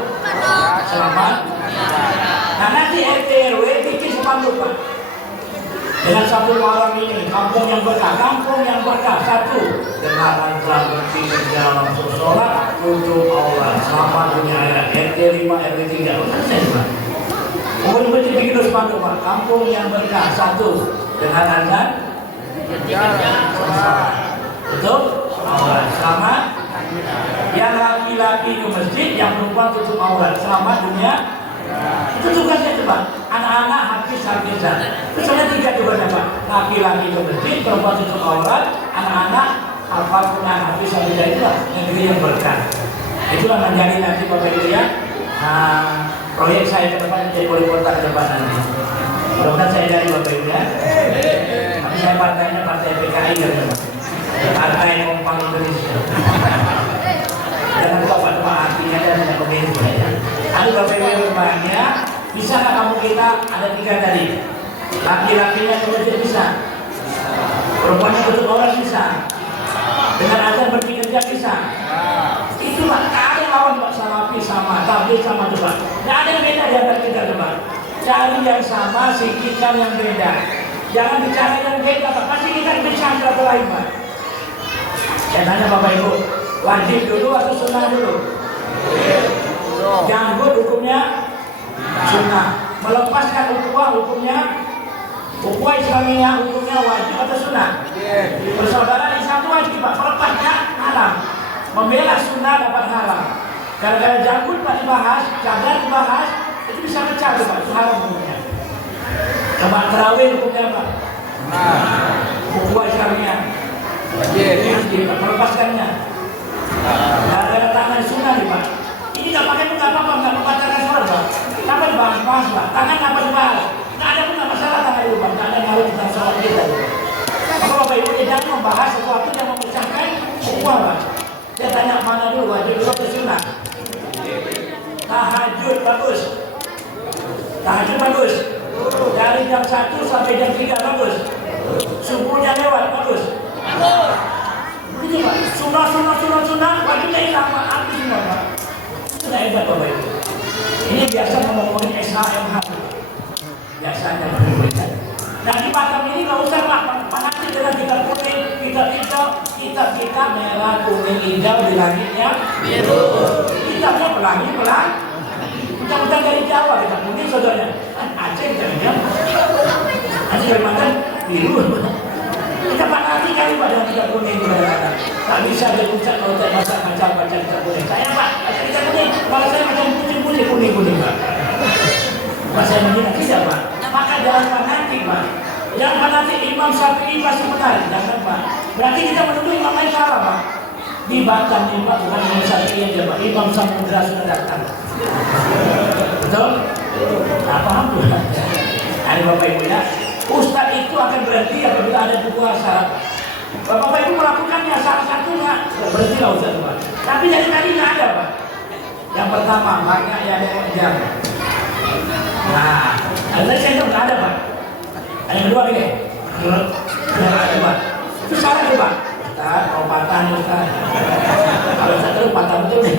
selamat. Nah nanti RT RW bikin sepanduk Pak. Dengan satu malam ini, kampung yang berkah, satu. Dengar azan berpikir dalam sholat, tutup aurat, selamat dunia akhirat. RT 5 RW 3, selesai Pak. Kemudian bikin sepanduk Pak, kampung yang berkah, satu. Dengar azan, tutup aurat, selamat. Yang laki-laki ke masjid, yang perempuan tutup aurat, selamat dunia. Itu tugasnya Pak. Anak-anak habis-habisan. Terus ada 3 tugasnya Pak. Laki-laki ke masjid, perempuan tutup aurat, anak-anak hafal Quran habis-habisan. Itulah negeri yang berkah. Itulah menjadi nanti Bapak Ibu ya. Proyek saya ke depan menjadi wali kota ke depan nanti. Mudah-mudahan saya dari Bapak Ibu ya. Tapi saya partainya partai PKI dari Partai Kompak Indonesia. Jangan lupa pada artinya dan tidak begitu ya. Ada Bapak Ibu berbahagia, bisa nggak kamu kita ada 3 tadi? Laki-lakinya kemudian bisa, perempuannya tutup aurat bisa, dengan azan berpikirnya bisa. Itulah tak ada lawan Pak Salafi sama tabligh sama coba. Tidak ada yang beda di antara kita coba. Cari yang sama, singkirkan yang beda. Jangan bicara yang beda Pak. Pasti kita bisa satu lain Pak. Saya tanya Bapak Ibu, wajib dulu atau sunnah dulu? Janggut hukumnya sunnah. Melepaskan hukumnya Islamiyah hukumnya wajib atau sunnah? Persaudaraan Islam itu wajib Pak. Melepasnya haram. Membela sunnah dapat haram. Gara-gara janggut Pak dibahas, cadar dibahas, itu bisa pecah Pak. Itu haram hukumnya. Coba terawih hukumnya Pak. Hukum Islamiyah wajib Pak. Melepaskannya. Gara-gara tangan sunnah nih Pak. Ini nggak pakai pun nggak apa-apa, nggak membacakan sholat Pak. Kenapa dibahas Pak? Tangan apa dibahas? Nggak ada pun nggak masalah tangan itu Pak. Nggak ada yang harus tentang sholat kita. Maka Bapak Ibu jangan membahas sesuatu yang memecahkan semua Pak. Dia tanya mana dulu, wajib dulu atau sunnah? Tahajud bagus. Tahajud bagus. Dari jam 1 sampai jam 3 bagus. Subuhnya lewat bagus. Ini Pak, sunnah, wajibnya hilang Pak, habis semua Pak. Itu nggak hebat Bapak Ibu. Ini biasa ngomongin SHMH. Biasanya Bapak Ibu. Nah di Batam ini nggak usah Pak, nanti dengan kitab kuning, kitab kita merah, kuning, hijau, di langitnya biru. Kitabnya pelangi, Kita dari Jawa, kita kuning saudaranya. Aceh jadinya, Aceh Kalimantan biru. Kita nanti kali pada kitab kuning kita. Tak bisa berucap kalau tak baca kitab kuning. Saya Pak, baca kitab kuning. Kalau saya macam putih kuning Pak. Bahasa Indonesia tidak Pak. Maka jangan fanatik Pak. Jangan fanatik Imam Syafi'i pasti benar. Jangan Pak. Berarti kita menuduh Imam lain salah Pak. Di Batam ini Pak bukan Imam Syafi'i aja Pak. Imam Samudra sudah datang. Betul? Nah, paham tuh. Ada Bapak Ibu ya. Ustadz itu akan berhenti apabila ada buku syarat. Bapak Ibu melakukannya salah satunya berhentilah Ustadz Pak. Tapi dari tadi nggak ada Pak. Yang pertama banyak yang ada mengejar. Nah, ada saya itu nggak ada Pak. Ada yang kedua ini, yang ada Pak. Itu salah tuh Pak. Ustaz, mau patah Ustaz. Kalau Ustaz terus patah betul nih.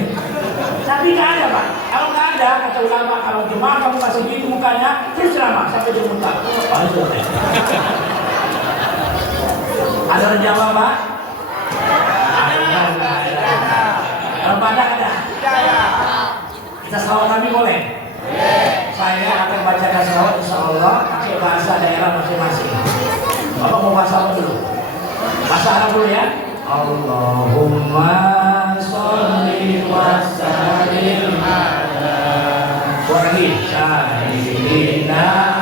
Tapi nggak ada Pak. Kalau nggak ada kata ulama, kalau jemaah kamu masih gitu mukanya, terus ceramah sampai dia muntah. Ada orang Jawa Pak? Kalau Padang ada? Kita salawat Nabi boleh? Saya akan bacakan salawat insya Allah pakai bahasa daerah masing-masing. Bapak mau bahasa apa dulu? Bahasa Arab dulu ya. Allahumma sholli wa sallim ala sayyidina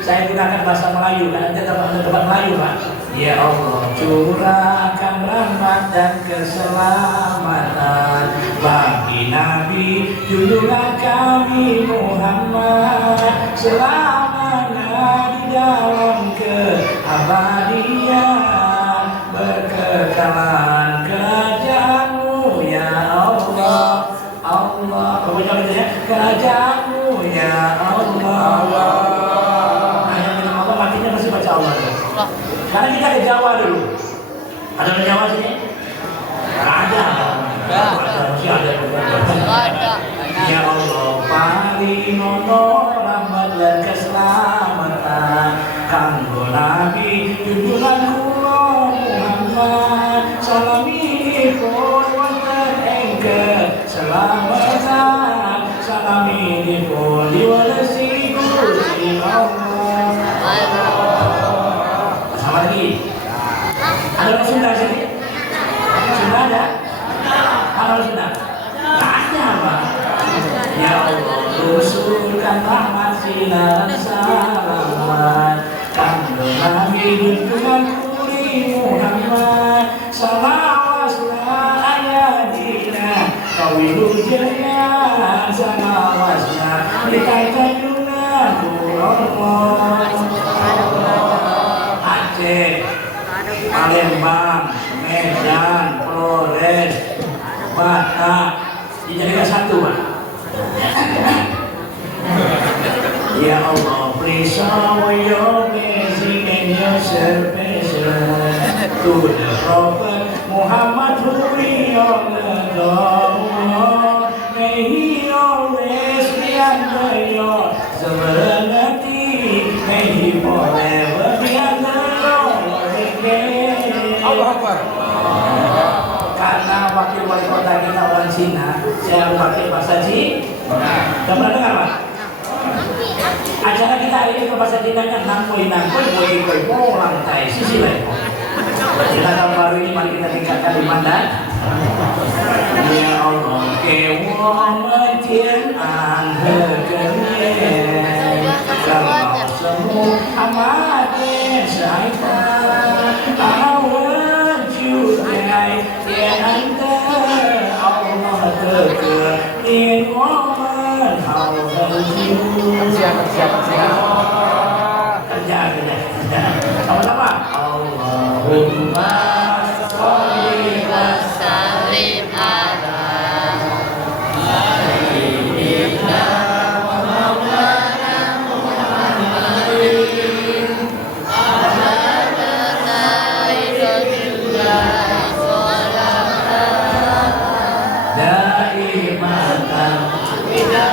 saya gunakan bahasa Melayu karena kita tempat Melayu Pak. Ya Allah, curahkan rahmat dan keselamatan bagi Nabi junjungan kami Muhammad selamanya di dalam keabadian berkekalan kerajaanmu ya Allah Allah. Kamu jangan ya kerajaanmu ya Allah. Nah, yang minum apa matinya pasti baca Allah. Karena kita ke Jawa dulu. Ada orang Jawa sini? Ada. Ada. Ya Allah, parinono rahmat dan keselamatan kanggo Nabi junjungan kula Muhammad salamipun wonten ing keselamatan salamipun diwelesi Gusti Allah. Sama lagi. Ada orang Sunda sini? Sunda ada? Ada orang Sunda? Nggak ada, Pak. Ya Allah, rusulkan rahmat sinar salaman kanggo Nabi junjungan kuli Muhammad salawasna ayadina kawilujaya salawasna dikaitanuna Allah Aceh, Palembang, Medan, Flores, Batak dijadikan satu, Pak. Ya Allah, please show your blessing and your salvation to the Prophet Muhammad who we all adore. May he always be under your sovereignty. May he forever be under your reign. Karena wakil wali kota kita orang Cina, saya pakai bahasa Cina. Sudah pernah dengar, Pak? Acara kita hari ini berbahasa Cina-nya nangkoi koi lantai sisi lain. Kita tahun baru ini mari kita tingkatkan di mandat. Ya Allah, kewomen an herkenye kalau semua amatin saya awan judai yang anda Allah terkerin women hau kerja sama-sama Allahumma sholli wa sallim ala sayyidina wa maulana Muhammadin ala daimatan kita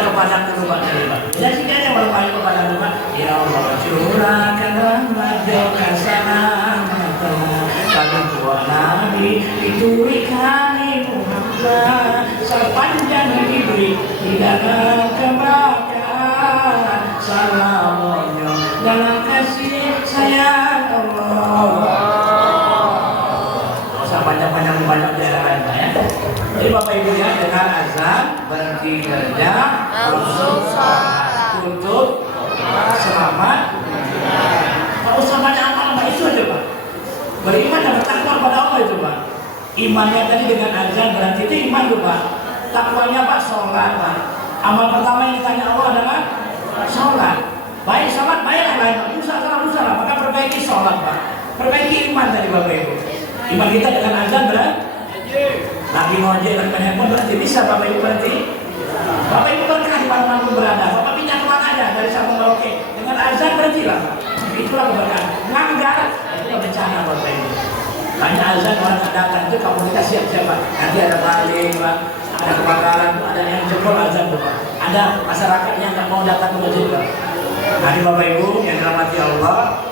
kepadang dulu Pak dari Pak. Jadi kita yang berpaling kepada Pak. Ya Allah curahkan rahmat dan salamatan kami buat Nabi dituri kami Muhammad sepanjang diberi hidangan kebaikan salamnya dalam kasih sayang Allah. Usah panjang-panjang banyak daerah lain Pak ya. Jadi Bapak Ibu ya dengan azan berhenti kerja untuk sholat tutup selamat. Kalau usah banyak amal itu aja Pak. Beriman dan bertakwa pada Allah itu Pak. Imannya tadi dengan azan berhenti itu iman tuh Pak. Takwanya Pak sholat Pak. Amal pertama yang ditanya Allah adalah sholat. Baik sholat baik yang lain Pak. Usaha lah. Maka perbaiki sholat Pak. Perbaiki iman tadi Bapak Ibu. Iman kita dengan azan berhenti. Lagi ngojek dan main handphone berarti bisa Bapak Ibu berarti. Bapak Ibu berkah di mana pun berada. Bapak pindah kemana aja dari Sabang Merauke dengan azan berhenti lah. Itulah keberkahan. Langgar itu bencana Bapak Ibu. Banyak azan orang tak datang itu kamu kita siap-siap Pak. Nanti ada maling Pak, ada kebakaran, ada yang jebol azan tuh Pak. Ada masyarakat yang nggak mau datang ke masjid Pak. Nah di Bapak Ibu yang dirahmati Allah,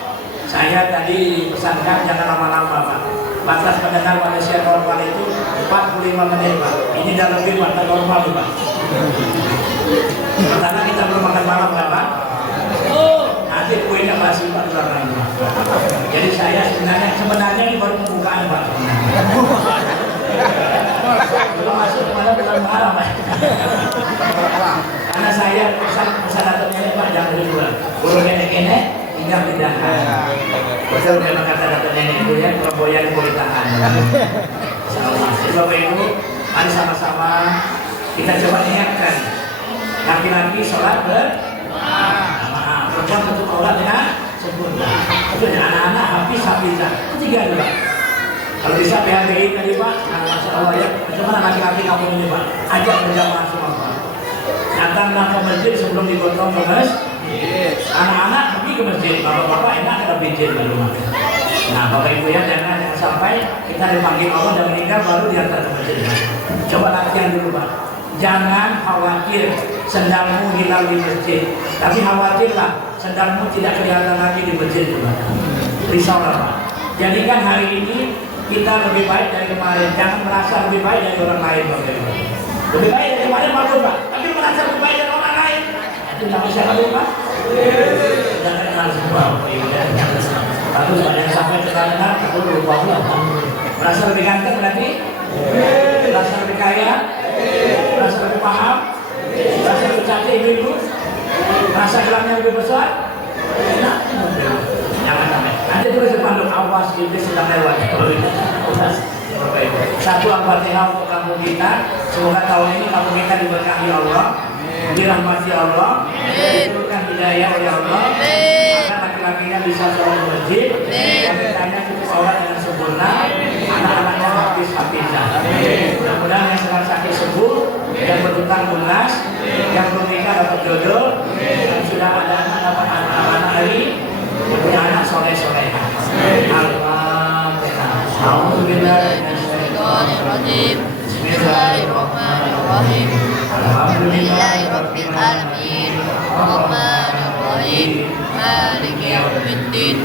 saya tadi pesankan jangan lama-lama Pak. Batas pendengar manusia normal itu 45 menit Pak. Ini dah lebih batas normal Pak. Karena kita belum makan malam kan Pak. Nanti kuenya masih Pak Pak. Jadi saya sebenarnya ini baru pembukaan Pak. Belum masuk kepada bulan malam Pak. Karena saya pesan datangnya Pak jangan dulu. Buru nenek-nenek hingga pindahan. Betul memang kata-kata nenek itu ya, keroboyan pemerintahan. Insyaallah. Bapak Ibu, mari sama-sama kita coba ingatkan laki-laki sholat berjamaah, perempuan tutup aurat dengan sempurna. Itu anak-anak hafizah. Ketiga juga. Kalau bisa PHBI tadi Pak, nah, Masya Allah ya, bagaimana laki-laki kamu ini Pak, ajak berjamaah semua Pak. Datanglah ke masjid sebelum digotong ke masjid. Anak-anak pergi ke masjid, bapak-bapak enak ke masjid baru makan. Nah Bapak Ibu ya, jangan sampai kita dipanggil Allah dan meninggal baru diantar ke masjid. Coba latihan dulu Pak. Jangan khawatir sendalmu hilang di masjid, tapi khawatirlah sendalmu tidak kelihatan lagi di masjid Pak. Risaulah Pak. Jadikan hari ini kita lebih baik dari kemarin, jangan merasa lebih baik dari orang lain Bapak Ibu. Lebih baik dari kemarin bagus Pak, tapi merasa lebih baik dari orang lain. Itu tidak bisa lagi Pak. Jangan kenal semua Bapak Ibu. Bagus Pak, yang sampai ke sana, aku lupa Allah. Merasa lebih ganteng berarti? Merasa lebih kaya? Merasa lebih paham? Merasa lebih cantik ibu-ibu? Merasa gelapnya lebih besar? Nah, jangan sampai. Nanti tulis sepanduk, awas iblis sedang lewat. Satu Al-Fatihah untuk kamu kita. Semoga tahun ini kamu kita diberkahi Allah, dirahmati Allah, diberikan hidayah oleh Allah. Laki-lakinya bisa sholat masjid, wanitanya cukup sholat dengan sempurna, anak-anaknya hafizah. Mudah-mudahan yang sedang sakit sembuh, yang berhutang lunas, yang belum nikah dapat jodoh, yang sudah ada anak dapat anak-anak lagi, yang punya anak soleh-solehah. Al-Fatihah. Bismillahirrahmanirrahim. Bismillahirrahmanirrahim. Alhamdulillahirabbil alamin. Arrahmanirrahim. Maliki yaumiddin.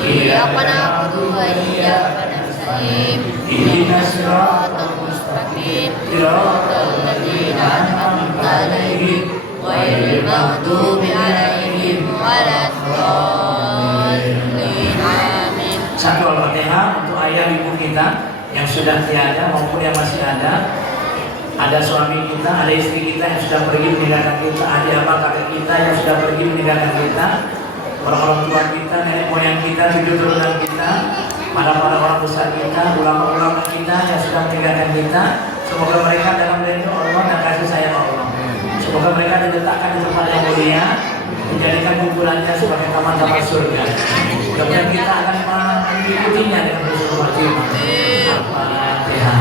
Iyyaka na'budu wa iyyaka nasta'in. Ihdinas siratal mustaqim. Siratal ladzina an'amta 'alaihim ghairil maghdubi 'alaihim waladdallin. Amin. Satu Al-Fatihah untuk ayah ibu kita yang sudah tiada maupun yang masih ada. Ada suami kita, ada istri kita yang sudah pergi meninggalkan kita, adik abang kakak kita yang sudah pergi meninggalkan kita, orang-orang tua kita, nenek moyang kita, cucu turunan kita, para orang besar kita, ulama-ulama kita yang sudah meninggalkan kita. Semoga mereka dalam ridho Allah dan kasih sayang Allah. Semoga mereka diletakkan di tempat yang mulia, menjadikan kuburannya sebagai taman-taman surga. Kemudian kita akan mengikutinya dengan bersumpah khotimah. Al-Fatihah.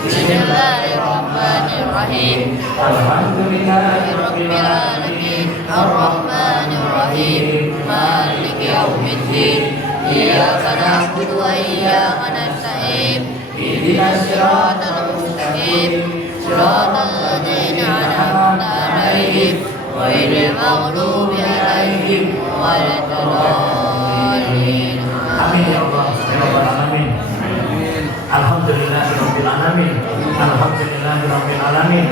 Bismillahirrahmanirrahim. Alhamdulillahirabbil alamin. Arrahmanirrahim. Maliki yaumiddin. Iyyaka na'budu wa iyyaka nasta'in. Ihdinas siratal mustaqim. Siratal ladzina an'amta 'alaihim ghairil maghdubi 'alaihim waladdallin. Amin ya Allah. Amin. Alhamdulillahirabbil alamin. Alhamdulillahirabbil alamin.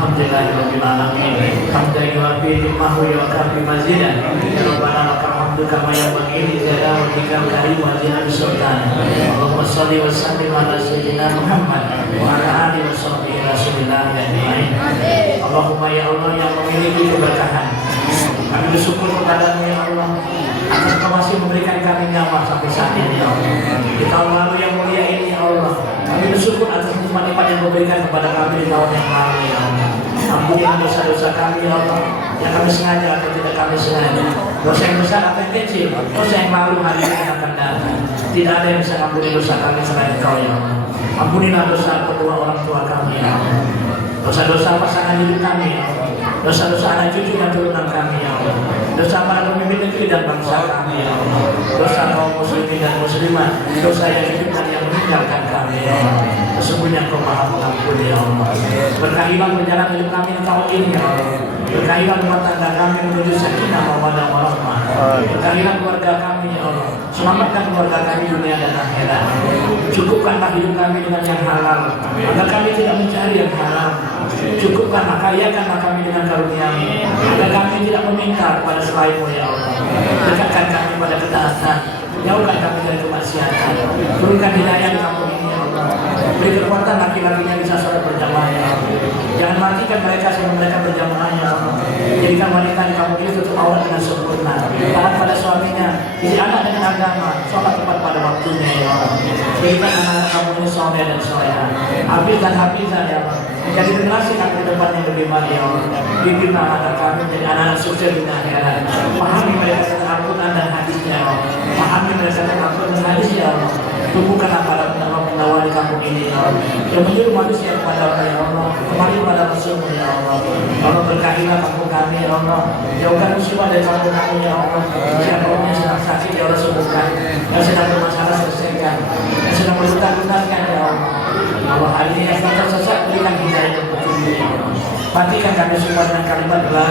Alhamdulillahirabbil alamin. Hamdan yu'affi ni'mahu wa kafi mazidan. Ya Rabbana lakal hamdu kama yanbaghi li jalali wajhika karim wa jalali sultanik. Allahumma shalli wa sallim ala sayyidina Muhammad wa ala alihi wa sahbihi rasulillah ajmain. Allahumma ya Allah yang memiliki keberkahan, kami bersyukur kepadamu ya Allah atas Kau masih memberikan kami nyawa sampai saat ini ya Allah. Di tahun lalu yang mulia ini ya Allah, kami bersyukur atas nikmat-nikmat yang Kau berikan kepada kami di tahun yang lalu ya Allah. Ampunilah dosa-dosa kami ya Allah, yang kami sengaja atau tidak kami sengaja, dosa yang besar atau yang kecil, dosa yang lalu hari ini akan datang. Tidak ada yang bisa mengampuni dosa kami selain Kau ya Allah. Ampunilah dosa kedua orang tua kami ya Allah, dosa-dosa pasangan hidup kami ya Allah, dosa-dosa anak cucu dan turunan kami ya Allah, dosa para pemimpin negeri dan bangsa kami ya Allah, dosa kaum muslimin dan muslimat, dosa yang hidup dan yang meninggalkan kami ya Allah. Sesungguhnya Kau Maha Pengampun ya Allah. Berkahilah perjalanan hidup kami tahun ini ya Allah. Berkahilah rumah tangga kami menuju sakinah mawaddah warahmah. Berkahilah keluarga kami ya Allah. Selamatkan keluarga kami dunia dan akhirat. Cukupkanlah hidup kami dengan yang halal, agar kami tidak mencari yang haram. Cukupkanlah, kayakanlah kami dengan karunia-Mu, agar kami tidak meminta kepada selain-Mu ya Allah. Dekatkan kami pada ketaatan, Jauhkan kami dari kemaksiatan. Berikan hidayah di kampung ini ya Allah. Beri kekuatan laki-lakinya bisa sholat berjamaah ya Allah. Jangan matikan mereka sebelum mereka berjamaah ya Allah. Jadikan wanita di kampung ini tutup aurat dengan sempurna. Taat pada suaminya, isi anak dengan agama, sholat tepat pada waktunya ya Allah. Jadikan anak-anak kampung ini soleh dan soleha. Hafiz dan hafizah ya Allah. Menjadi generasi kami ke depan yang lebih baik ya Allah. Bimbing anak kami menjadi anak-anak sukses di akhirat. Pahami mereka tentang Al-Quran dan hadisnya ya Allah. Pahami mereka tentang Al-Quran dan hadis ya Allah. Tumbuhkan para pendakwah di kampung ini ya Allah. Yang menyuruh manusia kepada Allah ya Allah. Kembali kepada Rasulmu ya Allah. Allah berkahilah kampung kami ya Allah. Jauhkan musibah dari kampung kami ya Allah. Siapa yang sedang sakit ya Allah sembuhkan. Yang sedang bermasalah selesaikan. Yang sedang berhutang-hutangkan ya Allah. Allah hari ini yang sedang tersesat berikan hidayah dan petunjuk ya Allah. Matikan kami semua dengan kalimat La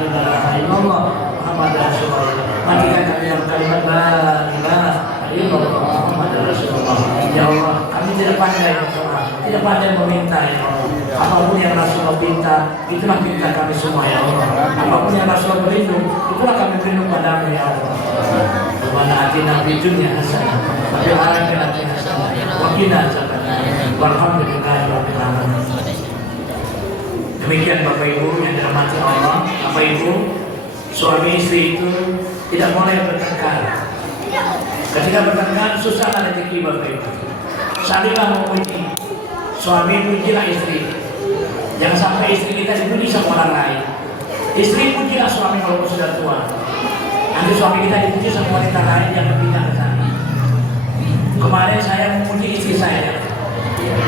ilaha illallah Muhammad Rasulullah. Matikan kami dengan kalimat La ilaha illallah Muhammad Rasulullah. Ya Allah, kami tidak pandai berdoa, tidak pandai meminta ya Allah. Apapun yang Rasulullah pinta, itulah pinta kami semua ya Allah. Apapun yang Rasulullah berlindung, itulah kami berlindung padamu ya Allah. Rabbana atina fid dunya hasanah wa fil akhirati hasanah wa qina adzabannar. Walhamdulillahi rabbil alamin. Demikian Bapak Ibu yang dirahmati Allah. Bapak Ibu, suami istri itu tidak boleh bertengkar. Ketika bertengkar susah rezeki Bapak Ibu. Salinglah memuji. Suami pujilah istri. Jangan sampai istri kita dipuji sama orang lain. Istri pujilah suami kalau sudah tua. Nanti suami kita dipuji sama wanita lain yang berpindah ke sana. Kemarin saya memuji istri saya.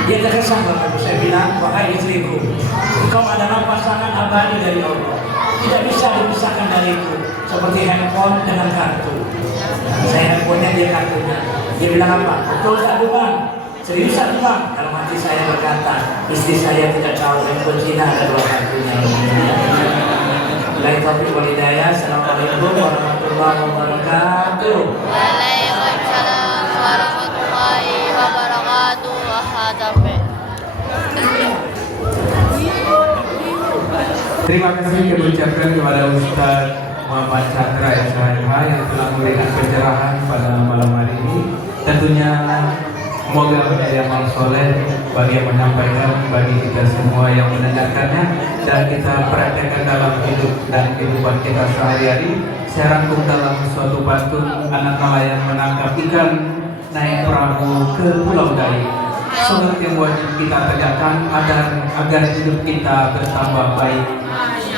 Dia terkesan Bapak Ibu. Saya bilang, wahai istriku, engkau adalah pasangan abadi dari Allah. Tidak bisa dipisahkan dariku. Seperti handphone dengan kartu. Saya handphonenya, dia kartunya. Dia bilang apa? Betul tak Bang? Seriusan Bang? Kalau mati saya berkata, istri saya tidak tahu handphone Cina ada 2 kartunya. Baik, taufiq wal hidayah. Assalamualaikum warahmatullahi wabarakatuh. Waalaikumsalam warahmatullahi wabarakatuh. Terima kasih kami ucapkan kepada Ustaz Muhammad Chandra SHMH yang telah memberikan pencerahan pada malam hari ini. Tentunya semoga menjadi amal soleh bagi yang menyampaikan, bagi kita semua yang mendengarkannya, dan kita praktekkan dalam hidup dan kehidupan kita sehari-hari. Saya rangkum dalam suatu pantun, anak nelayan menangkap ikan naik perahu ke Pulau Dai. Sholat yang wajib kita tegakkan agar hidup kita bertambah baik.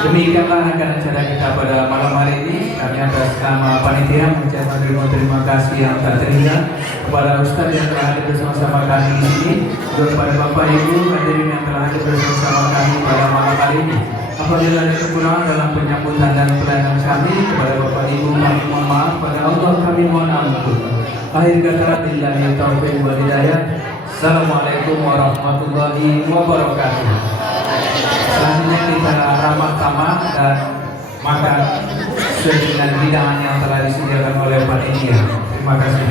Demikianlah acara kita pada malam hari ini. Kami atas nama panitia mengucapkan terima kasih yang tak terhingga kepada Ustaz yang telah hadir bersama-sama kami di sini, dan kepada Bapak Ibu hadirin yang telah hadir bersama kami pada malam hari ini. Apabila ada kekurangan dalam penyambutan dan pelayanan kami, kepada Bapak Ibu kami mohon maaf, pada Allah kami mohon ampun. Akhir kata, billahi taufiq wal hidayah. Assalamualaikum warahmatullahi wabarakatuh. Selanjutnya kita ramah tamah dan makan sesuai dengan hidangan yang telah disediakan oleh panitia. Terima kasih.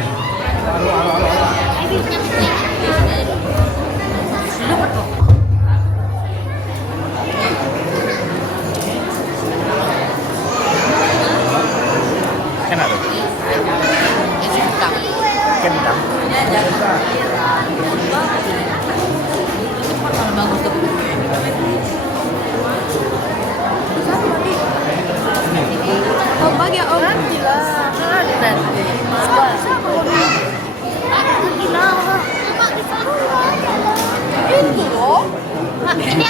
Om bagi om. Nanti. Itu loh. Ini